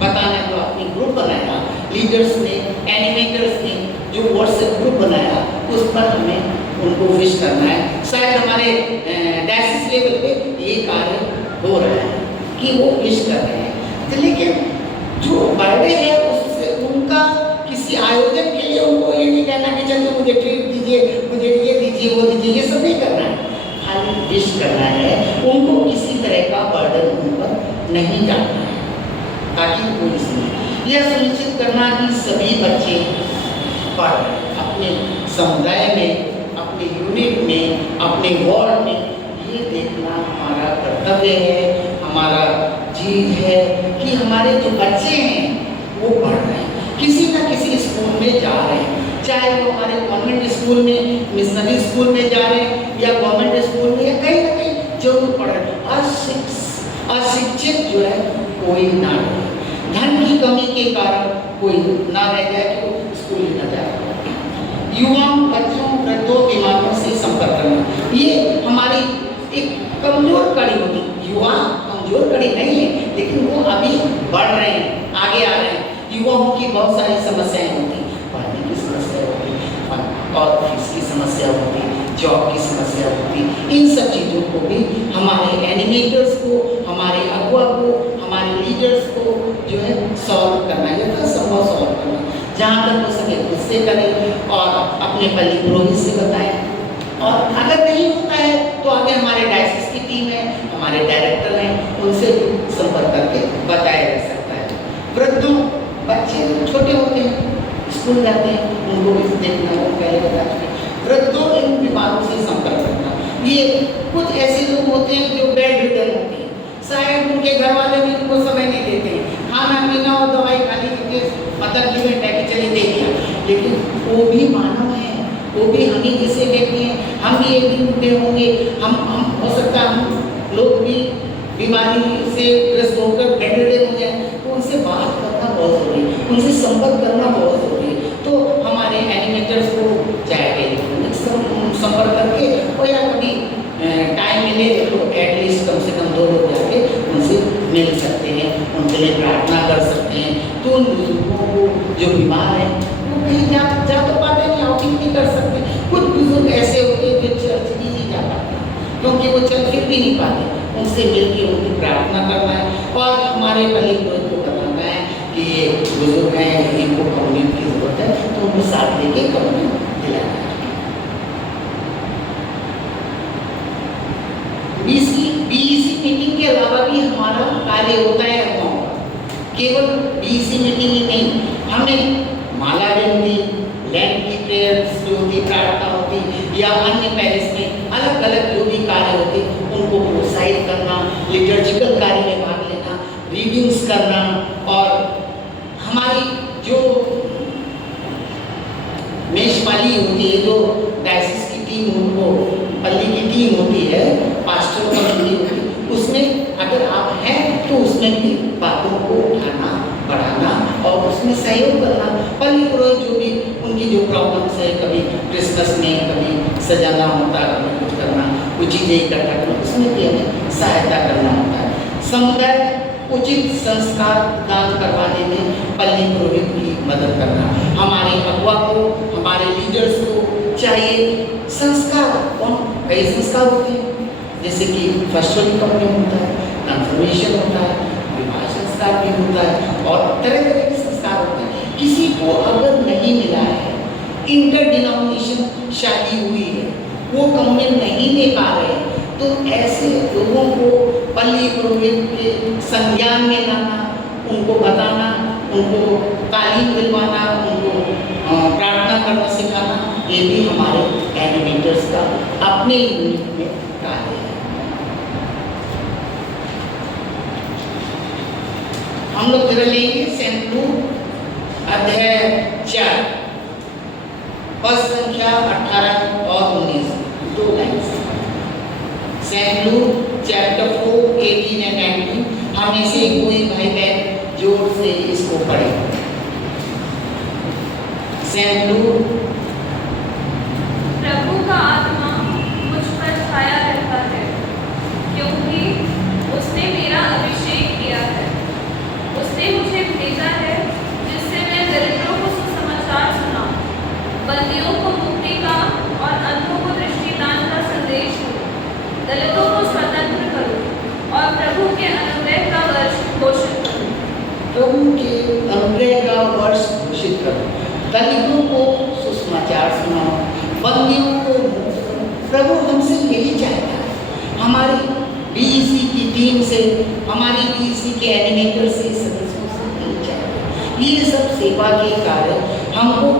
बताना है। तो अपनी ग्रुप बनाया लीडर्स ने, एनिमेटर्स ने, जो व्हाट्सएप ग्रुप बनाया, उस पर हमें उनको विश करना है। शायद हमारे डायसिस लेवल पे ये कार्य हो रहा है कि वो विश कर रहे हैं, तो लेकिन जो बर्थडे है उससे उनका किसी आयोजन के लिए उनको ये नहीं कहना कि चलिए मुझे ट्रीट दीजिए, मुझे ये दीजिए, वो दीजिए, ये सब नहीं करना है, खाली विश करना है। उनको किसी तरह का बर्डन उन पर नहीं डालना है, ताकि वो इसमें यह सुनिश्चित करना कि सभी बच्चे पढ़ रहे हैं अपने समुदाय में, अपने यूनिट में, अपने वार्ड में। ये देखना हमारा कर्तव्य है, हमारा चीज है कि हमारे जो बच्चे हैं वो पढ़ रहे हैं, किसी न किसी स्कूल में जा रहे हैं, चाहे वो हमारे गवर्नमेंट स्कूल में, मिशनरी स्कूल में जा रहे हैं या गवर्नमेंट स्कूल में, या कहीं ना कहीं जरूर पढ़ रहे हैं। अशिक्षित जो है कोई ना रहे, धन की कमी के कारण कोई ना रह जाए कि वो स्कूल न जाए। युवाओं, बच्चों, वृद्धों, बीमारों से संपर्क करना, ये हमारी एक कमजोर कड़ी होती है। युवा कमजोर कड़ी नहीं है, लेकिन वो अभी बढ़ रहे हैं, आगे आ रहे हैं। युवाओं की बहुत सारी समस्याएं होती, पढ़ने की समस्या होती, और फीस की समस्या होती, जॉब की समस्या होती। इन सब चीज़ों को भी हमारे एनिमेटर्स को, हमारे अगुआ को, हमारे लीडर्स को जो है सॉल्व करना, यथासंभव सॉल्व करना, जहाँ तक हो सके उससे करें और अपने पल्ली पुरोहित से बताएं। और अगर नहीं होता है तो आगे हमारे डायसिस की टीम है, हमारे डायरेक्टर हैं, उनसे भी संपर्क करके बताया जा सकता है। वृद्धों, बच्चे छोटे होते हैं, स्कूल जाते हैं, उनको भी देखना, वो पहले बता चुके। वृद्धों इन बीमारों से संपर्क करना, ये कुछ ऐसे लोग होते हैं जो बेड रिटर्न होते हैं, शायद उनके घर वाले भी उनको समय नहीं देते हैं, खाना पीना और दवाई खाने के मतलब लिमिट है कि चलिए दे दिया, लेकिन वो भी मानव है, वो भी हमें जैसे देखते हैं, हम भी एक दिन बूढ़े होंगे, हम हो सकता है हम लोग भी बीमारी से ग्रस्त होकर बेडरिडन हो जाए, तो उनसे बात करना बहुत जरूरी है, उनसे संपर्क करना बहुत जरूरी है। तो हमारे एनिमेटर्स को चाहे संपर्क करके और या कभी टाइम मिले तो एटलीस्ट कम से कम 2 लोग जाके उनसे मिल सकते हैं, उनके लिए प्रार्थना कर सकते हैं। तो उन बुजुर्गों को जो बीमार हैं वो कहीं जा तो पाते नहीं, आउटिंग नहीं कर सकते। कुछ बुजुर्ग ऐसे होते हैं जो चर्च भी नहीं जा पाते क्योंकि वो चल फिर भी नहीं पाते, उनसे मिलकर उनकी प्रार्थना करना है और हमारे पल्ली पुरोहित को बताना है कि ये बुजुर्ग हैं, इनको कम्युनियन की जरूरत है, तो उनको साथ लेके कम्युनियन दिलाना है। बीईसी मीटिंग के अलावा भी हमारा कार्य होता है अगुवाओं का। केवल बीईसी मीटिंग ही नहीं, हमें माला विनती, लैंड की प्रेयर्स जो होती, प्रार्थना होती, या अन्य पैरिश में अलग अलग जो भी कार्य होते उनको प्रोत्साहित करना, लिटर्जिकल कार्य में भाग लेना, रीडिंग्स करना, और हमारी जो मेषपाली होती है, जो डायसिस की टीम, उनको पल्ली की टीम होती है, पास्टर कमेटी होती है, उसमें अगर आप हैं तो उसमें भी बातों को उठाना, बढ़ाना और उसमें सहयोग करना। पल्ली पुरोहित जो भी उनकी जो प्रॉब्लम्स है, कभी क्रिसमस में कभी सजाना होता है, कभी कुछ करना, कुछ चीज़ें इकट्ठा करना, उसमें भी हमें सहायता करना होता है। समुदाय उचित संस्कार दान करवाने में पल्ली पुरोहित की मदद करना, हमारे अगुआ को, हमारे लीडर्स को चाहिए संस्कार। कई संस्कार होते हैं, जैसे कि फर्स्ट होली कम्युनियन होता है, कन्फर्मेशन होता है, विवाह संस्कार भी होता है और तरह तरह के संस्कार होते हैं। किसी को अगर नहीं मिला है, इंटर डिनोमिनेशन शादी हुई है, वो कम्युनियन नहीं ले पा रहे, तो ऐसे लोगों को पल्ली पुरोहित के संज्ञान में लाना, उनको बताना, उनको तालीम दिलवाना, उनको प्रार्थना करना सिखाना, ये भी हमारे एनिमेटर्स का अपने यूनिट में कार्य है। हम लोग जरा लेंगे सेंट लूक अध्याय 4 पद संख्या 18 और 19, 2 लाइन से। Saint Luke chapter 4 18 and 19। हमें से कोई भाई बहन जोर से इसको पढ़े। Saint look. प्रभु का आत्मा मुझ पर छाया रहता है, क्योंकि उसने मेरा अभिषेक किया है। उसने मुझे भेजा है जिससे मैं दरिद्रों को सुसमाचार सुनाऊं, बंदियों को मुक्ति का और अंधों को दृष्टिदान का संदेश दूं, दलितों को स्वतंत्र करूं और प्रभु के अनुग्रह का वर्ष घोषित करूं। प्रभु के अनुग्रह का वर्ष घोषित करूं, दलितों को सुसमाचार सुनाओ, बंदियों को मुक्त करो। प्रभु हमसे यही चाहता है। हमारी बीईसी की टीम से, हमारी बीईसी के एनिमेटर से, सदस्यों से यही चाहता है। ये सब सेवा के कार्य हमको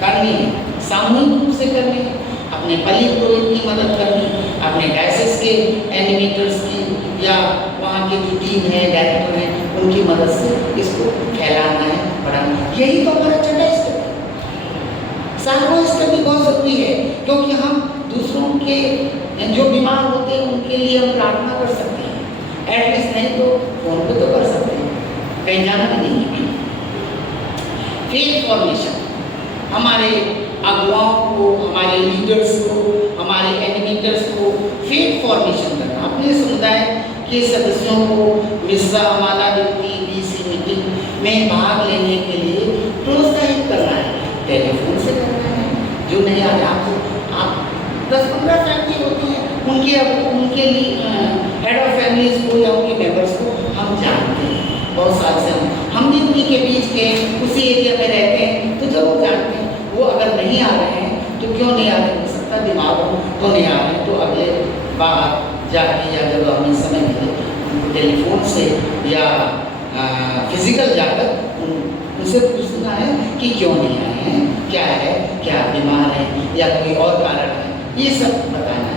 करने हैं, सामूहिक रूप से करने हैं, अपने पल्ली पुरोहित की मदद करनी, अपने डायसिस के एनिमेटर्स की या वहाँ की जो टीम है, डायरेक्टर हैं, उनकी मदद से इसको फैलाना है, बढ़ाना है। यही तो हमारा चढ़ा स्टेप है। सातवां स्टेप भी बहुत जरूरी है, क्योंकि हम दूसरों के जो बीमार होते हैं उनके लिए हम प्रार्थना कर सकते हैं, एटलीस्ट नहीं तो फोन पे तो कर सकते हैं, कहीं जाना भी नहीं है। फेथ फॉर्मेशन, हमारे अगुवाओं को, हमारे लीडर्स को, हमारे एनिमेटर्स को फेथ फॉर्मेशन करना, अपने समुदाय के सदस्यों को मिस्सा माला विनती बीईसी मीटिंग में भाग लेने के लिए प्रोत्साहित करना है। टेलीफोन से करना है, जो नहीं आ रहा आपको, आप 10-15 फैमिली होती हैं, उनके लिए हेड ऑफ फैमिली फैमिलीज को या उनके मेंबर्स को हम जानते हैं, बहुत साल से हम भी उन्हीं के बीच के उसी एरिया में रहते हैं, तो जरूर जानते हैं। वो अगर नहीं आ रहे हैं तो क्यों नहीं आ रहे, हो सकता दिमाग हो तो नहीं आ रहे हैं, तो अगले बार जाके या जब हमें समय मिले उनको टेलीफोन से या फिजिकल जाकर उनसे पूछना है कि क्यों नहीं आए हैं, क्या है, क्या बीमार है या कोई और कारण है, ये सब बताना है।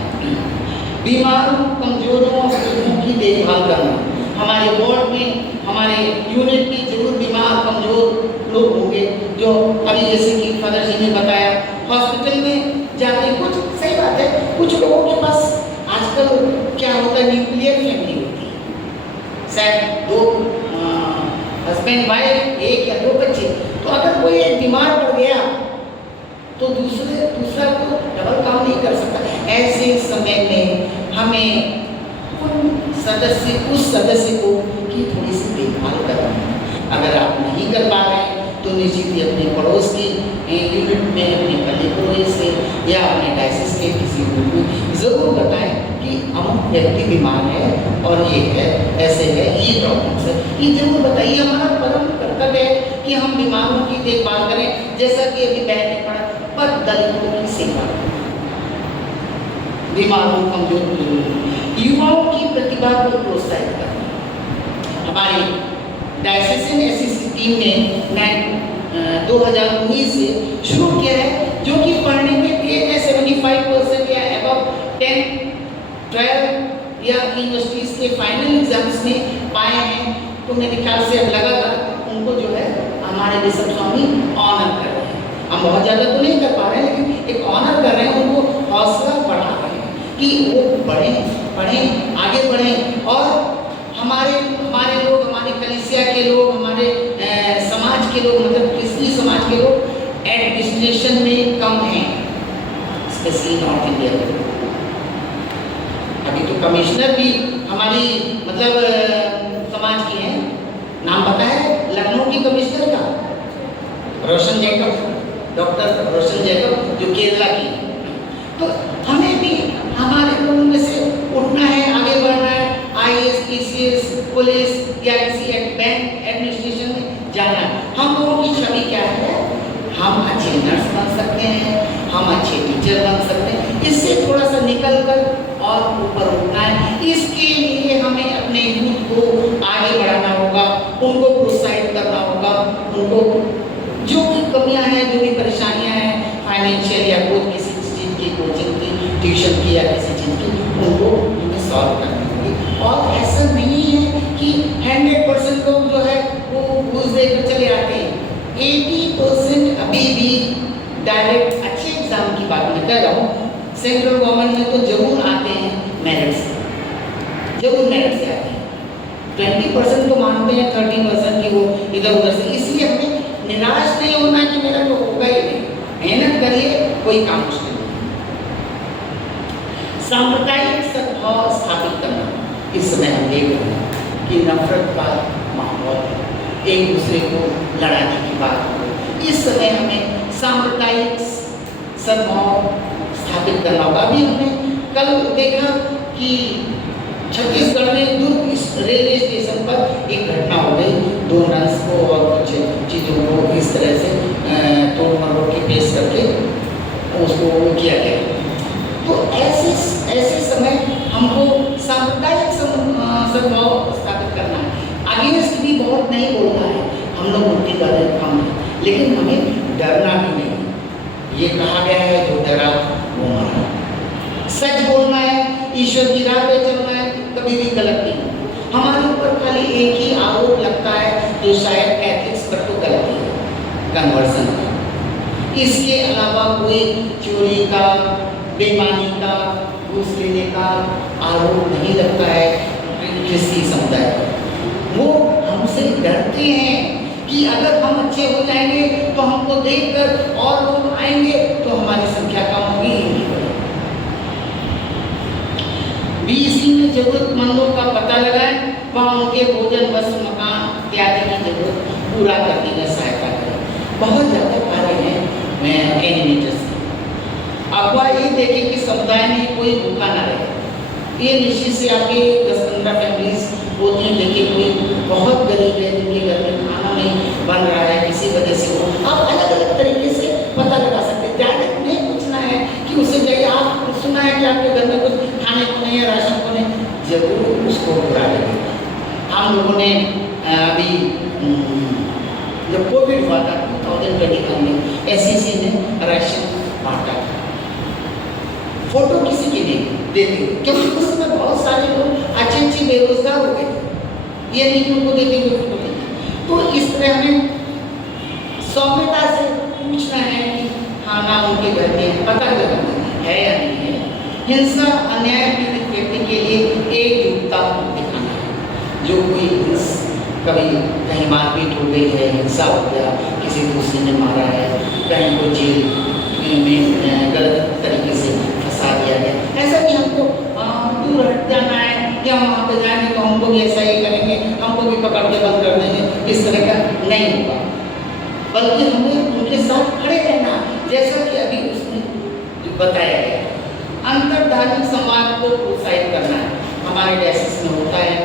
बीमारों, कमजोरों और बुजुर्गों की देखभाल करना। हमारे वार्ड में, हमारे यूनिट में जरूर बीमार कमजोर लोग होंगे, जो अभी जैसे कि फादर जी ने बताया, हॉस्पिटल में जाते कुछ सही बात है, कुछ लोगों के पास आजकल क्या होता है, न्यूक्लियर फैमिली होती है, शायद 2 हस्बैंड वाइफ, 1 या 2 बच्चे, तो अगर कोई एक बीमार पड़ गया तो दूसरा को डबल काम नहीं कर सकता। ऐसे समय में हमें उस सदस्य को की थोड़ी सी देखभाल करनी है। अगर आप नहीं कर पा रहे हैं तो निश्चित ही अपने पड़ोस की यूनिट में, अपने गली पड़ोस से या अपने डायसिस के किसी ग्रुप में ज़रूर बताएं कि अमुक व्यक्ति बीमार है और ये है, ऐसे है, ये प्रॉब्लम्स है, ये जरूर बताइए। हमारा परम कर्तव्य है कि हम बीमारों की देखभाल करें। जैसा कि अभी बहन ने पढ़ा, पर दलितों की सेवा, बीमारों, कमजोर युवाओं की प्रतिभा को प्रोत्साहित करना। हमारी डायसेशन एसएससी टीम ने 2019 से शुरू किया है, जो कि पढ़ने में तेज है, 75% या अबव 10, 12 या यूनिवर्सिटीज़ के फाइनल एग्जाम्स में पाए हैं। तो मेरे ख्याल से अब लगातार उनको जो है हमारे बिशप स्वामी ऑनर कर रहे हैं। हम बहुत ज़्यादा तो नहीं कर पा रहे हैं, लेकिन एक ऑनर कर रहे हैं, उनको हौसला बढ़ा रहे हैं कि वो पढ़ें, आगे बढ़ें। और हमारे लोग, हमारे कलीसिया के लोग, हमारे समाज के लोग, मतलब क्रिस्ती समाज के लोग एडमिनिस्ट्रेशन में कम हैं, स्पेशली नॉर्थ इंडिया में। अभी तो कमिश्नर भी हमारी मतलब समाज की हैं, नाम पता है लखनऊ की कमिश्नर का, रोशन जैकब, डॉक्टर रोशन जैकब, जो केरला की। तो हमें भी हमारे लोगों में से उठना है, आगे बढ़ना है, IAS, PCS, पुलिस या किसी बैंक एडमिनिस्ट्रेशन में जाना है। हम लोगों की छवि क्या है, हम अच्छे नर्स बन सकते हैं, हम अच्छे टीचर बन सकते हैं। इससे थोड़ा सा निकल कर और ऊपर उठना है। इसके लिए हमें अपने यूथ को आगे बढ़ाना होगा, उनको प्रोत्साहित करना होगा, उनको जो भी कमियां हैं, जो भी परेशानियां हैं, फाइनेंशियल या कोई किसी चीज़ की, कोचिंग की, ट्यूशन की या किसी चीज़ की, उनको हमें सॉल्व करनी होगी। और ऐसा नहीं है कि 100% लोग जो है वो घूस देकर चले आते हैं। 80% अभी भी डायरेक्ट अच्छे एग्जाम की बात मैं कर रहा हूँ, सेंट्रल गवर्नमेंट में तो जरूर आते हैं मेरिट से, जरूर मेरिट से आते हैं। 20% तो मानते हैं, 30% की वो इधर उधर से। इसलिए हमें निराश नहीं होना कि मेरा तो होगा ही नहीं, मेहनत करिए, कोई काम मुश्किल नहीं। सांप्रदायिक सद्भाव स्थापित करना। इस समय हम देख रहे हैं कि नफरत का माहौल है, एक दूसरे को लड़ाने की बात हो। इस समय हमें सांप्रदायिक सद्भाव स्थापित करना होगा। अभी हमने कल देखा कि छत्तीसगढ़ में दुर्ग रेलवे स्टेशन पर एक घटना हो गई, 2 नर्स को और कुछ चीज़ों को इस तरह से तोड़ मरोड़ के पेश करके उसको किया गया। तो ऐसे समय हमको सांप्रदायिक सद्भाव स्थापित करना है। अगेंस्ट भी बहुत नहीं बोलना है, हम लोग उनकी तरह कम है, लेकिन हमें डरना भी नहीं। ये कहा गया है, जो डरा वो मरा। सच बोलना है, ईश्वर की राह पे चलना है, कभी भी गलत नहीं। हमारे ऊपर खाली एक ही आरोप लगता है, जो शायद कैथलिक्स पर तो गलती है, कन्वर्सन का। इसके अलावा कोई चोरी का, बेईमानी का, घूस लेने का आरोप नहीं लगता है क्रिस्ती समुदाय पर। वो हमसे डरते हैं कि अगर हम अच्छे हो जाएंगे तो हमको देखकर और लोग आएंगे, तो हमारी संख्या कम होगी, नहीं बढ़ेगी। BC में जरूरतमंदों का पता लगाएं, वहाँ उनके भोजन, वस्त्र, मकान इत्यादि की जरूरत पूरा करने में सहायता करें। बहुत ज़्यादा कार्य हैं मैं एनिमेटर्स। अगवा ये देखें कि समुदाय में कोई भूखा ना रहे, ये निश्चित से आपके 10-15 फैमिलीज होती हैं, देखिए कोई बहुत गरीब है जिनके घर में खाना नहीं बन रहा है, किसी वजह से वो आप अलग अलग तरीके से पता लगा सकते हैं। डायरेक्ट नहीं पूछना है कि उससे जाइए आप सुना है कि आपके घर में कुछ खाने को नहीं है, राशन को नहीं, जरूर उसको बुरा लगेगा। हम लोगों ने अभी जब कोविड हुआ था 2021 में SCC ने राशन बांटा था, फोटो किसी की नहीं देते, क्योंकि उस समय बहुत सारे लोग अच्छे बेरोजगार हो गए थे, ये नहीं कि उनको देते हुए फोटो देते। तो इस तरह हमें सौम्यता से पूछना है कि खाना उनके घर में पता लगाना है या नहीं है। हिंसा अन्याय पीड़ित व्यक्ति के लिए एकजुटता दिखाना है। जो कोई कभी कहीं मारपीट हो गई है, हिंसा हो गया, किसी दूसरे ने मारा है, कहीं को जेल में गलत तरीके से फंसा दिया गया, ऐसा नहीं हमको दूर हट जाना है या वहाँ पे जाएंगे तो हमको भी ऐसा ही करेंगे, हमको भी पकड़ के बंद कर देंगे, इस तरह का नहीं होगा। बल्कि हमें उनके साथ खड़े रहना, जैसा कि अभी उसने बताया गया। अंतर धार्मिक संवाद को प्रोत्साहित करना है। हमारे डायसिस में होता है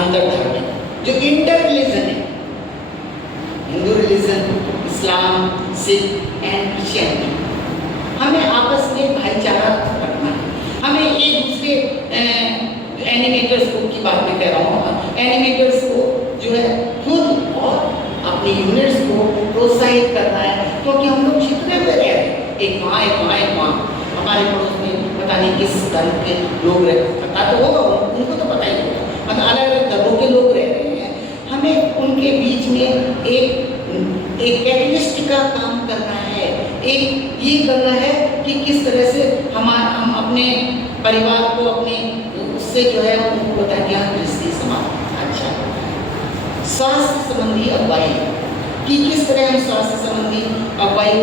अंतर धार्मिक, जो इंटर रिलीजन है, Hindu religion, Islam, Sikh and Christianity, हमें आपस में भाईचारा रखना है। हमें एक दूसरे एनिमेटर्स को की बात मैं कह रहा हूँ, एनिमेटर्स को जो है खुद और अपनी यूनिट्स को प्रोत्साहित करना है, क्योंकि हम लोग छिपने हुए रह रहे हैं, एक वहाँ एक वहाँ एक वहाँ। हमारे पड़ोस में पता नहीं किस धर्म के लोग रहे, पता तो होगा उनको तो पता ही होगा, मतलब अलग अलग धर्मों के लोग रह रहे हैं। हमें उनके बीच में एक कैटलिस्ट का काम करना है, एक ये करना है कि किस तरह से हम अपने परिवार को अपने उससे जो है उनको बताएं कि क्रिस्ती समाज अच्छा। स्वास्थ्य संबंधी अगुवाई कि किस तरह हम स्वास्थ्य संबंधी अगुवाई,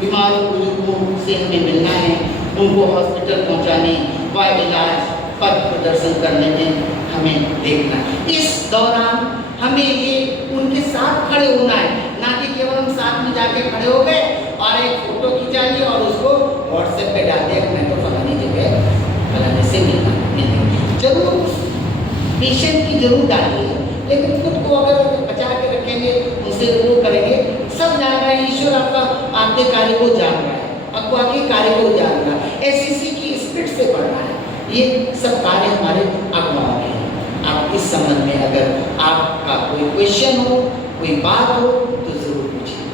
बीमार बुजुर्गों से हमें मिलना है, उनको हॉस्पिटल पहुंचाने व इलाज पथ प्रदर्शन करने में हमें देखना। इस दौरान हमें ये उनके साथ खड़े होना है, ना कि केवल हम साथ में जाके खड़े हो गए और एक फोटो खिंचा ली और उसको व्हाट्सएप पे डाल दिया, मैं तो फलानी जगह फलाने से मिलना। जरूर पेशेंट की जरूर डालिए, लेकिन खुद को अगर बचा के रखेंगे, उनसे वो करेंगे। सब जान रहा है, ईश्वर आपके कार्य को जान रहा है, आपको आपके कार्य को जान रहा है। SCC की स्पिरिट से पढ़ना है, ये सब कार्य हमारे अगुवाओं के हैं। आप इस संबंध में अगर आपका कोई क्वेश्चन हो, कोई बात हो, तो जरूर पूछिए।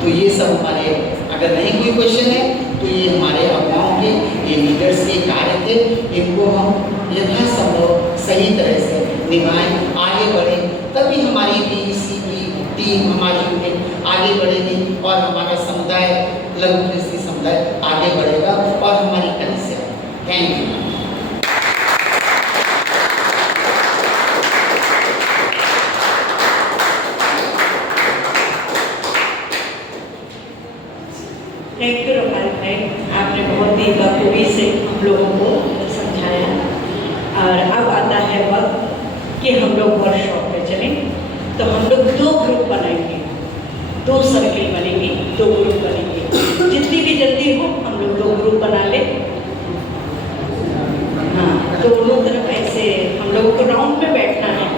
तो ये सब हमारे, अगर नहीं कोई क्वेश्चन है तो ये हमारे अगुवाओं के, ये लीडर्स के कार्य थे, इनको हम यथासंभव सही तरह से निभाएं, आगे बढ़ें, तभी हमारी BEC की टीम, हमारी यूनिट आगे बढ़ेगी और हमारा समुदाय, लघु कृषि समुदाय आगे बढ़ेगा और हमारी कन्या। Thank you. Thank you Rafale भाई, आपने बहुत ही बखूबी से हम लोगों को समझाया। और अब आता है वक्त कि हम लोग वर्कशॉप पे चलें, तो हम लोग 2 ग्रुप बनाएंगे, 2 सर्किल बनेंगे, 2 ग्रुप बनेंगे। जितनी भी जल्दी हो हम लोग 2 ग्रुप बना लें। हाँ, दोनों तरफ ऐसे हम लोगों को राउंड में बैठना है।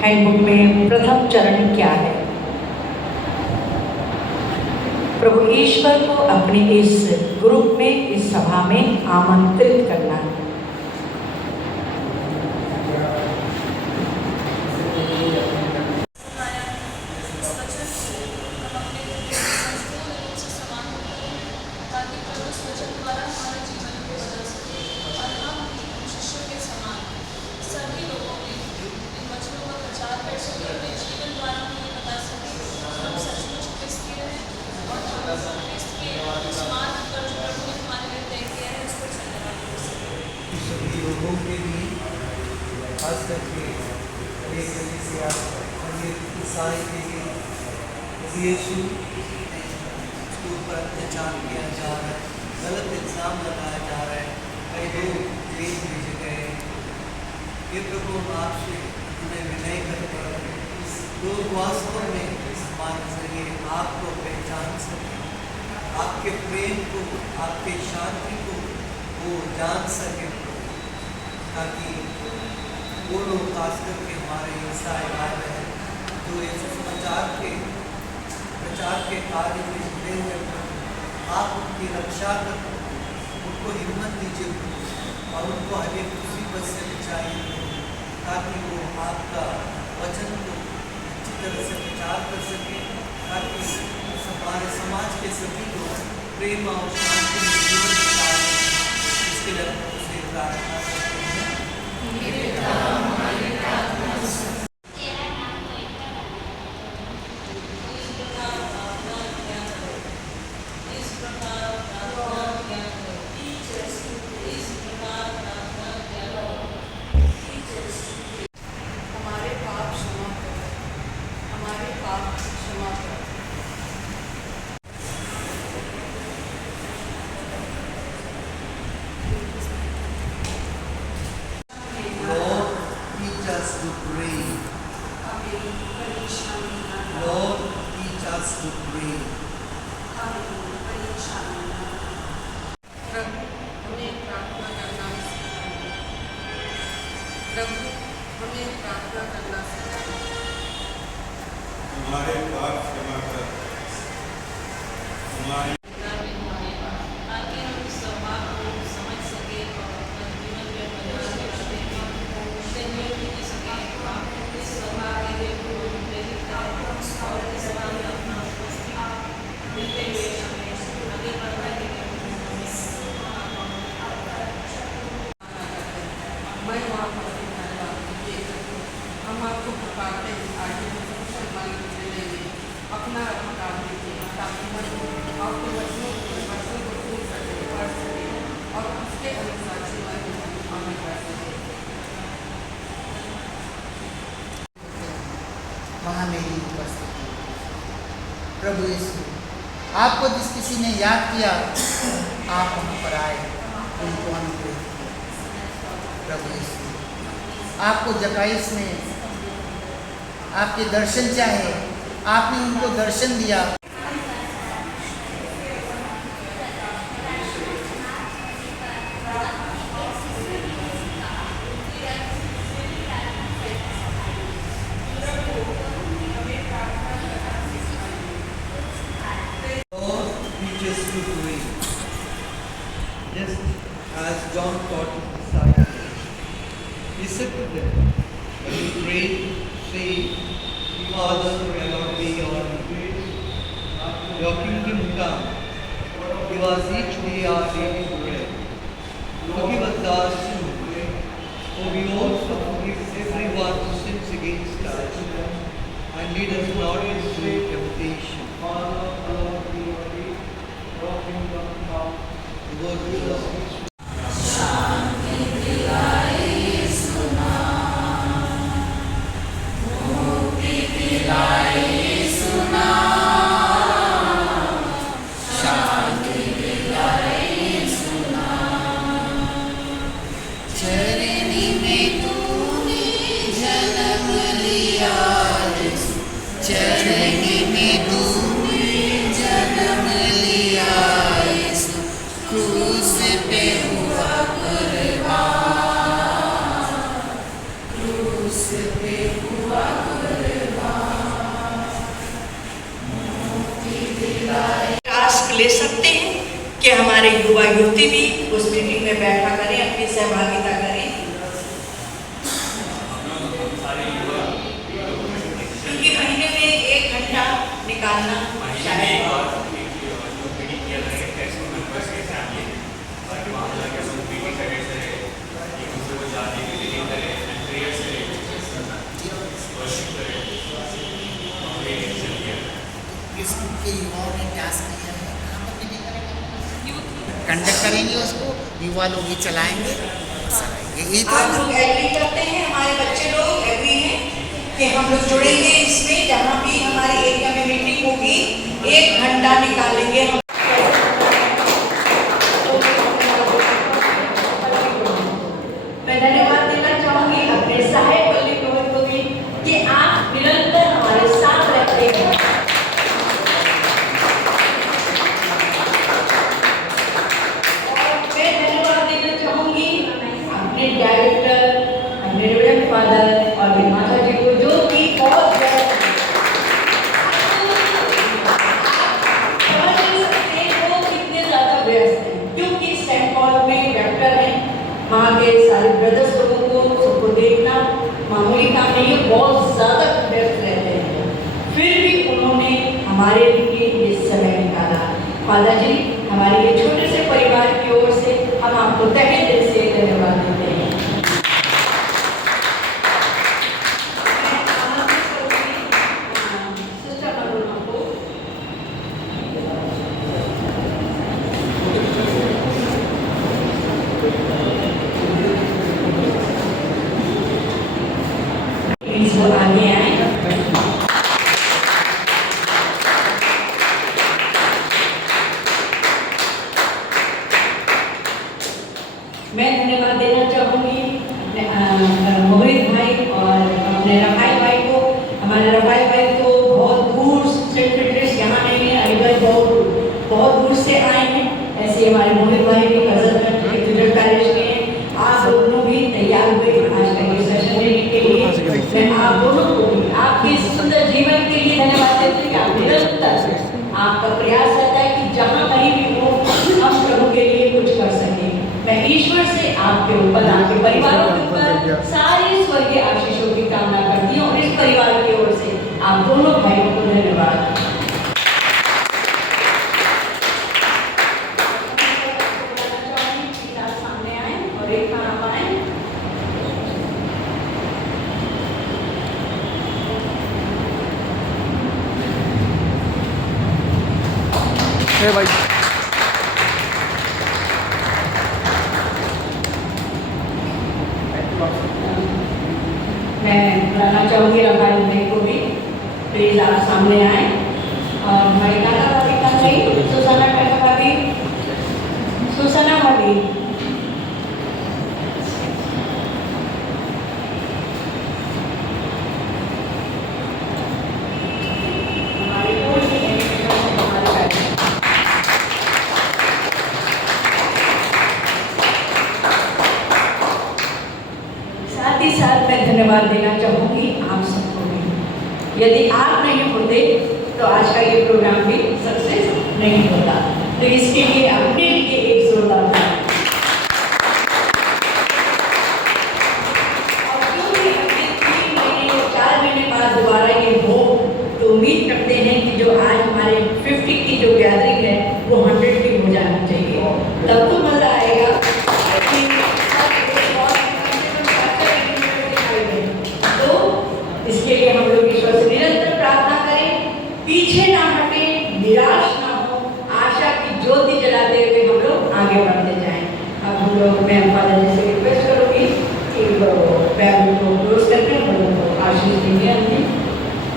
हैंडबुक में प्रथम चरण क्या है? प्रभु ईश्वर को अपने इस ग्रुप में, इस सभा में आमंत्रित करना है। सचमुच क्रिस्त के समान पर जो प्रभु ने खास करके ये कलीसिया और ये ईसाई के यीशु उसके ऊपर अत्याचार किया जा रहा है, गलत इल्ज़ाम लगाया जा रहा है, कई लोग जेल भेजे गए। ये प्रभु आपसे उन्हें विनय करते हैं लोग वास्तव में इस बात से आपको पहचान सकें, आपके प्रेम को, आपके शांति को वो जान सके, ताकि वो लोग खास करके हमारे ईसाई भाई बहन जो इस समाचार के प्रचार के कार्य में जुड़े हुए हैं, आप उनकी रक्षा करें, उनको हिम्मत दीजिए और उनको हर एक मुसीबत से बचाइए, ताकि वो आपका वचन को अच्छी तरह से प्रचार कर सके, ताकि हमारे समाज के सभी लोग प्रेम और शांति में जीवन बिता सकें। इसके लिए हम उसे प्रार्थना करते हैं। हमारे पाप क्षमा कर, हमारे पाप क्षमा कर। Lord, teach us to pray. Lord, teach us to pray. प्रभु हमें प्रार्थना करना सिखाइए। प्रभु हमें प्रार्थना करना सिखाइए। हमारे पाप क्षमा कर, हमारी ताकि हम इस बात को समझ सके और अपना जीवन में बदलाव करते हैं, उससे नियुक्त कर सके, इस सभा के लिए पूर्ण प्रेरित करें और इस सभा में अपना उपस्थित मिलते हुए हमें आगे बढ़ने के लिए मैं वहाँ पर हम आपको पुकारते हैं, आगे मुसलमान लेंगे, अपना अधिकार दीजिए, ताकि हम आपके वचनों को सुन सके, पढ़ सके और उसके अनुसार जीवन में अमल कर सके। वहाँ मेरी उपस्थिति। प्रभु यीशु, आपको जिस किसी ने याद किया, आप वहाँ पर आए, उनको अनुग्रहित किया। प्रभु यीशु, आपको जकाइस ने आपके दर्शन चाहे, आपने उनको दर्शन दिया। Lord, teach us to pray. Just as John taught his disciples, he said to them, when you pray, say, Father, hallowed be your name. Your kingdom come. Give us each day our daily bread. Forgive us our sins, for we also forgive everyone who sins against us. And lead us not into temptation. The word of the Lord. चरनी में तूने जन्म लिया, चरनी में तूने जन्म लिया, क्रूस पे हुआ कुर्बान, क्रूस पे हुआ कुर्बान। टास्क ले सकते हैं कि हमारे युवा युवती भी उस मीटिंग में बैठा करें, अपनी सहभागिता करें, क्योंकि महीने में 1 घंटा निकालना शायद स्कूल के युवाओं ने टास्क लिया है, कहाँ पर मीटिंग करेंगे? कंडक्ट करेंगे उसको, युवा लोग ही चलाएंगे। आप लोग एग्री करते हैं, हमारे बच्चे लोग एग्री हैं कि हम लोग जुड़ेंगे इसमें, जहाँ भी हमारी एरिया में मीटिंग होगी 1 घंटा निकालेंगे हम। मैं धन्यवाद देना चाहूंगी अपने सहायक पल्ली प्रमुख को भी कि आप निरंतर हमारे साथ रहते हैं। और मैं धन्यवाद देना चाहूंगी अपने डायरेक्टर, अपने रेवरेंड फादर और मेरी माता जी को, जो कि बहुत कितने ज्यादा व्यस्त हैं, क्योंकि सेंट पॉल में डॉक्टर हैं, वहाँ के सारे ब्रदर्स लोगों को सबको देखना मामूली काम नहीं है, बहुत ज़्यादा व्यस्त रहते हैं। फिर भी उन्होंने हमारे लिए ये समय निकाला। फादर जी, हमारे ये छोटे से परिवार की ओर से हम आपको तहे दिल से धन्यवाद देते हैं। सिस्टर अरुणा को प्लीज वो आगे आए। मैं धन्यवाद देना चाहूँगी मोहित भाई और अपने रफाइल भाई को। हमारे रफाइल भाई तो बहुत दूर से फिटनेस यहाँ नहीं है, अलीगढ़ बहुत दूर से आए हैं। ऐसे हमारे मोहित भाई भी कजन के पैरिश के हैं। आप दोनों भी तैयार हुए आज का ये सेशन लेने के लिए। मैं आप दोनों को भी आपके इस सुंदर जीवन के लिए धन्यवाद देती हूँ कि आप निरंतर आपका प्रयास रहता है कि जहाँ कहीं भी हो हम प्रभु के लिए कुछ कर सकें। मैं ईश्वर से आपके ऊपर, आपके परिवारों के ऊपर सारी स्वर्गीय आशीषों की कामना करती हूँ और इस परिवार की ओर से आप दोनों भाइयों को धन्यवाद। सामने आए और एक खाना पाए। भाई मैं बुलाना चाहूँगी रफाइल भाई को भी, प्लीज आप सामने आए। और हमारी काका भाभी का नहीं, सुसाना काका भाभी, सुसाना भाभी, हमारी कोई भी हमारे बैठे। साथ ही साथ मैं धन्यवाद देना चाहूँगी आप सबको भी। यदि आप नहीं होते तो आज का ये प्रोग्राम भी सक्सेस नहीं होता। तो इसके लिए अपने लिए एक जोरदार ताली। और क्योंकि हमने 3 महीने 4 महीने बाद दोबारा ये हो, तो उम्मीद करते हैं कि जो आज हमारे 50 की जो गैदरिंग है वो 100 की हो जानी चाहिए। तब तो मज़ा आएगा। तो इसके लिए हम लोग ईश्वर से निरंतर प्रार्थना करें, पीछे ना हटे, निराश ना हो, आशा की ज्योति जलाते हुए हम लोग आगे बढ़ते जाएं। अब हम लोग, मैं फादर जी से रिक्वेस्ट करूँगी कि वो बैग को क्लोज करके हम लोग को आशीष देंगे। अंतिम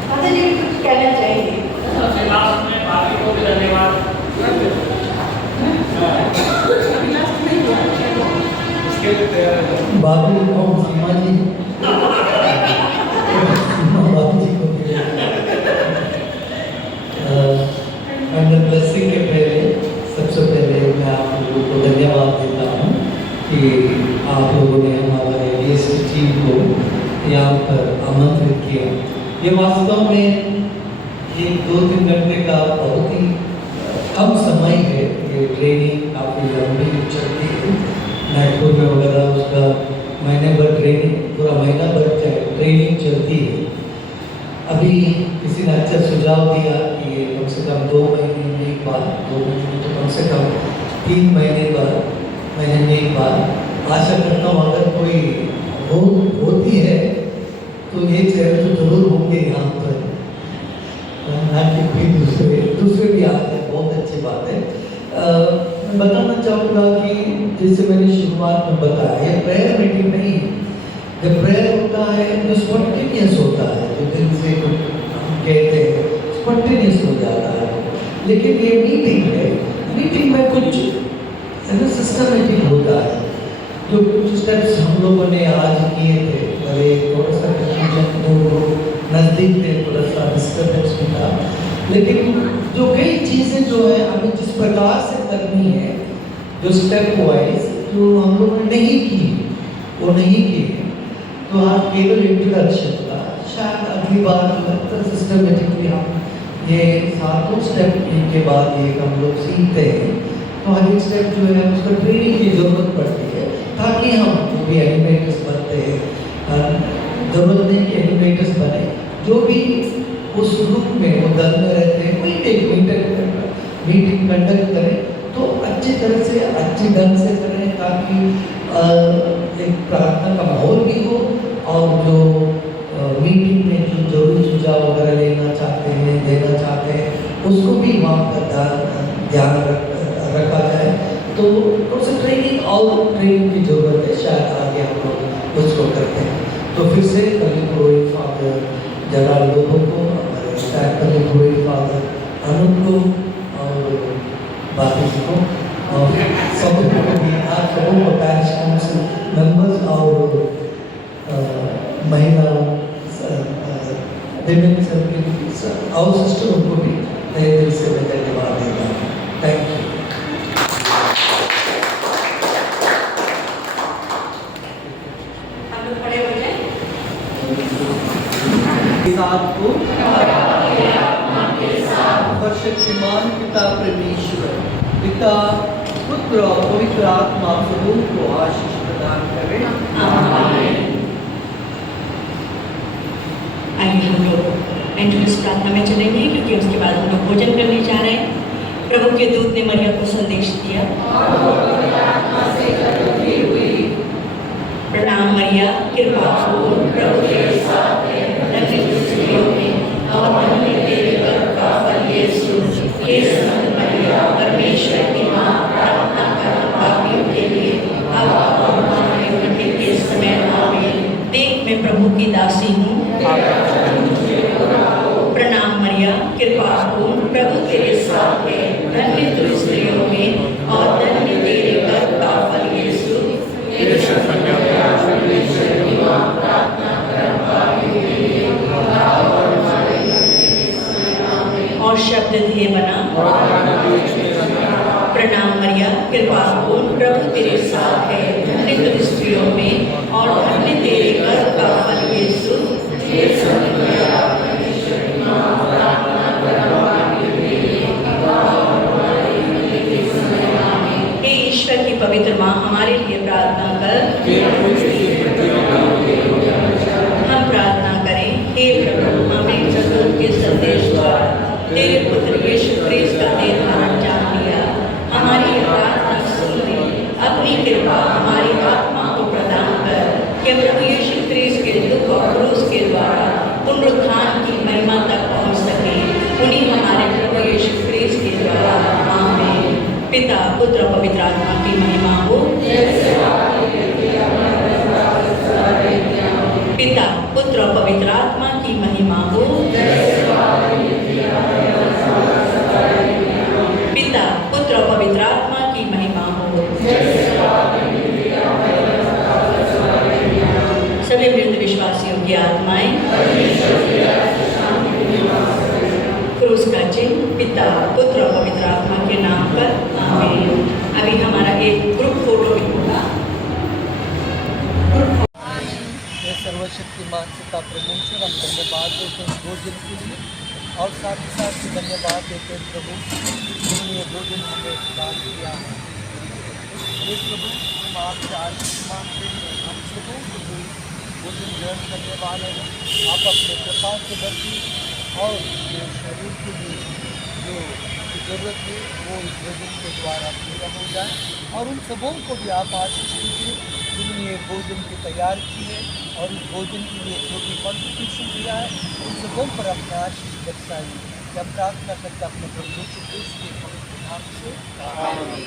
फादर जी कुछ कहना चाहेंगे? सबसे लास्ट में भाभी को भी धन्यवाद। बाबू कौन सीमा जी, बाबू जी को अंडर ब्लेसिंग के पहले सबसे पहले मैं आप लोगों को धन्यवाद देता हूँ कि आप लोगों ने हमारे गेस्ट टीम को यहाँ पर आमंत्रित किया। ये वास्तव में 1-2-3 घंटे का बहुत ही कम समय है। ये ट्रेनिंग काफ़ी लंबी चलती है, नागपुर में वगैरह उसका महीने भर ट्रेनिंग, पूरा महीना भर ट्रेनिंग चलती है। अभी किसी ने अच्छा सुझाव दिया कि ये कम से कम 2 महीने में एक बार, 2 महीने तो कम से कम 3 महीने में एक बार। आशा करता हूँ अगर कोई होती है तो ये चेहरे तो जरूर होंगे यहाँ पर, ना कि कोई दूसरे भी आते हैं, बहुत अच्छी बात है। मैं बताना चाहूँगा कि जैसे मैंने शुरुआत में बताया, ये प्रेयर मीटिंग नहीं। जब प्रेयर होता है जो स्पॉन्टेनियस होता है, जो दिल से हम कहते हैं स्पॉन्टेनियस हो जाता है। लेकिन ये मीटिंग है, मीटिंग में कुछ सिस्टमेटिक होता है। जो कुछ स्टेप्स हम लोगों ने आज किए थे, अरे थोड़ा सा नज़दीक थे, थोड़ा सा डिस्टर्बेंस भी था, लेकिन जो कई चीज़ें जो है हमें जिस प्रकार से करनी है, जो स्टेप वाइज जो हम लोगों ने नहीं की, वो नहीं की। तो आज केवल इंट्रोडक्शन था, शायद अगली बार सिस्टमेटिकली हम ये सातों स्टेप के बाद ये हम लोग सीखते हैं। तो हर एक स्टेप जो है उसको ट्रेनिंग की ज़रूरत पड़ती है, ताकि हम जो भी एनिमेटर्स बनते हैं, ज़रूरत नहीं कि एनिमेटर्स बने, जो भी उस ग्रुप में वो दल में रहते हैं, कोई एक मीटिंग कंडक्ट करें तो अच्छी तरह से, अच्छे ढंग से करें, ताकि एक प्रार्थना का माहौल भी हो, और जो मीटिंग में जो जरूरी सुझाव वगैरह लेना चाहते हैं, देना चाहते हैं, उसको भी वहाँ पर ध्यान रखा जाए। तो उससे ट्रेनिंग और ट्रेनिंग की ज़रूरत है, शायद आगे हम लोग उसको करते हैं। तो फिर से फादर जरा लोगों को, हमारे स्टाफ फादर अनुप को और बाकी को, और सबों को भी, आप सबों को पैरिश काउंसिल मेंबर्स और महिला विमेन सर्किल और सिस्टरों को भी नए दिल से मैं धन्यवाद देता हूँ। Thank you. शक्तिमान पिता परमेश्वर, पिता, पुत्र और पवित्र आत्मा प्रभु को आशीष प्रदान करें। आइए हम लोग एंट्रेंस प्रार्थना में चलेंगे, क्योंकि उसके बाद हम लोग भोजन करने जा रहे हैं। प्रभु के दूत ने मरियम को संदेश दिया, प्रणाम मरिया, कृपा पूर्ण, प्रभु तेरे साथ है, धन्य तू स्त्रियों में और धन्य तेरे गर्भ का फल यीशु। हे संत मरिया, परमेश्वर की माँ, प्रार्थना कर पापियों के लिए अब और हमारे मरने के समय आमीन। देख मैं प्रभु की दासी हूँ, प्रणाम मरिया, कृपा पूर्ण, प्रभु तेरे साथ है, धन्य तू स्त्रियों में और धन्य तेरे गर्भ का फल यीशु। और शब्द ध्येय बना, प्रणाम मरिया, कृपा पूर्ण, प्रभु तेरे साथ है, धन्य तू स्त्रियों में और धन्य तेरे गर्भ का फल यीशु। हे ईश्वर की पवित्र माँ, हमारे लिए प्रार्थना कर। हम प्रार्थना करें। हे प्रभु, हमें जगत के संदेश द्वारा तेरे पुत्र यीशु ख्रीस्त का देह धारण जान लिया, हमारी प्रार्थना सुन ले, अपनी कृपा हमारी आत्मा को प्रदान कर कि प्रभु यीशु ख्रीस्त के दुख और क्रूस के द्वारा पुनरुत्थान की महिमा तक पहुँच सके। उन्हीं हमारे प्रभु यीशु ख्रीस्त के द्वारा आमीन। पिता, पुत्र और पवित्र आत्मा की महिमा हो। पिता, पुत्र और पवित्र आत्मा की महिमा हो। पिता, पुत्र और पवित्र आत्मा की महिमा हो। सभी मृत विश्वासियों की आत्माएं क्रूस का चिन्ह पिता, पुत्र और पवित्र आत्मा के नाम पर आमीन। अभी हमारा एक ग्रुप फोटो भी होगा। सर्वशक्तिमान पिता परमेश्वर, हम धन्यवाद देते हैं भोजन के लिए, और साथ ही साथ धन्यवाद देते हैं प्रभु, जिन्होंने भोजन हमें प्रदान किया है। हे प्रभु, हम आपसे आशीष मांगते हैं, हम सबों को भी भोजन ग्रहण करने वाले हैं, आप अपने कृपा से भरती और जो शरीर के लिए जो ज़रूरत है वो इस भोजन के द्वारा पूरा हो जाए, और उन सबों को भी आप आशीष दीजिए जिन्होंने भोजन की तैयार की है और इस भोजन के लिए जो भी कॉन्ट्रीब्यूशन दिया है, उन सबों पर अपने आशीष बरसाइए। जब प्रार्थना करते अपने प्रभु यीशु क्रिस्त के पवित्र नाम से आमीन।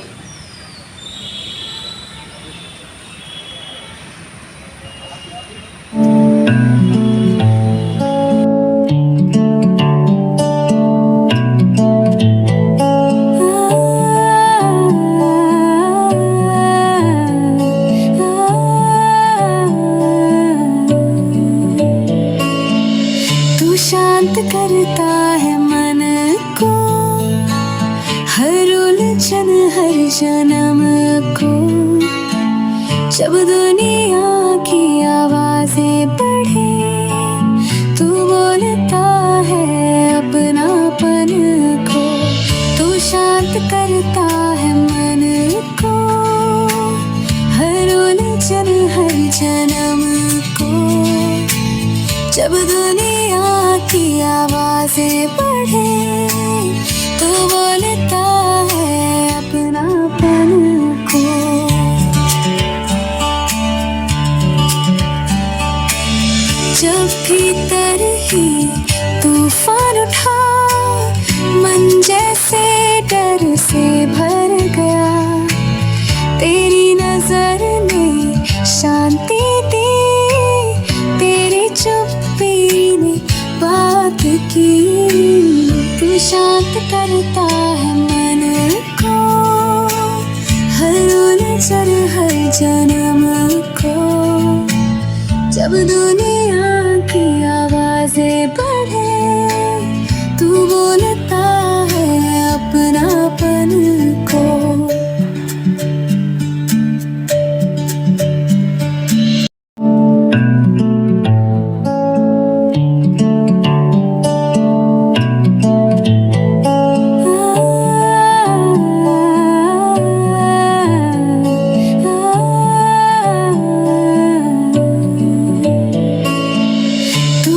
जन्म को, जब दुनिया की आवाजें बढ़े, तू बोलता है अपनापन को, तू शांत करता है मन को, हर उलझन हर जन्म को, जब दुनिया की आवाजें बढ़े, तू बोलता है अपनापन को। जब भीतर ही तूफान उठा, मन जैसे डर से भर गया, तेरी नजर ने शांति दी, तेरी चुप्पी ने बात की, तू शांत करता है मन को, हर उलझन हर जन्म को, जब दुनिया की आवाजें बढ़े, तू बोलता है अपनापन को।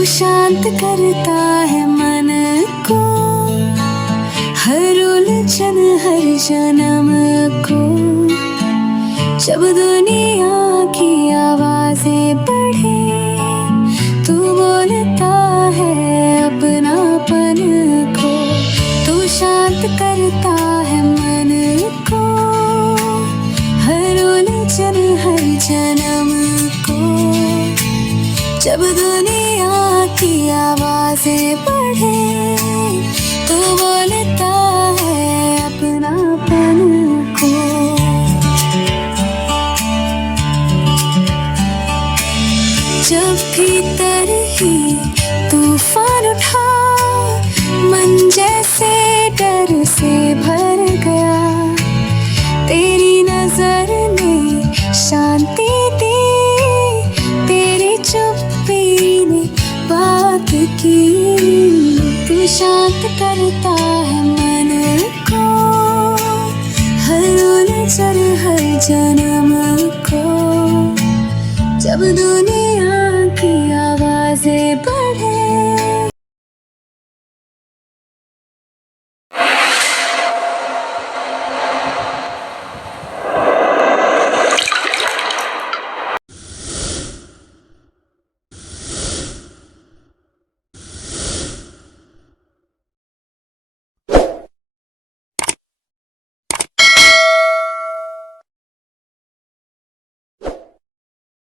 शांत करता है मन को, हर उलझन हर जन्म को, जब दुनिया की आवाजें बढ़े, तू बोलता है अपनापन को, तू शांत करता है मन को, हर उलझन हर जन्म को, जब दुनिया की आवाजें बढ़े, तो बोलता है अपनापन को। जब भीतर ही तूफान उठा, मन जैसे डर से भर गया, तेरी नजर ने शांति दी, तेरी चुप्पी ने बात की, तू शांत करता है मन को, हर उलझन हर जन्म को, जब दुनिया की आवाजें बढ़े,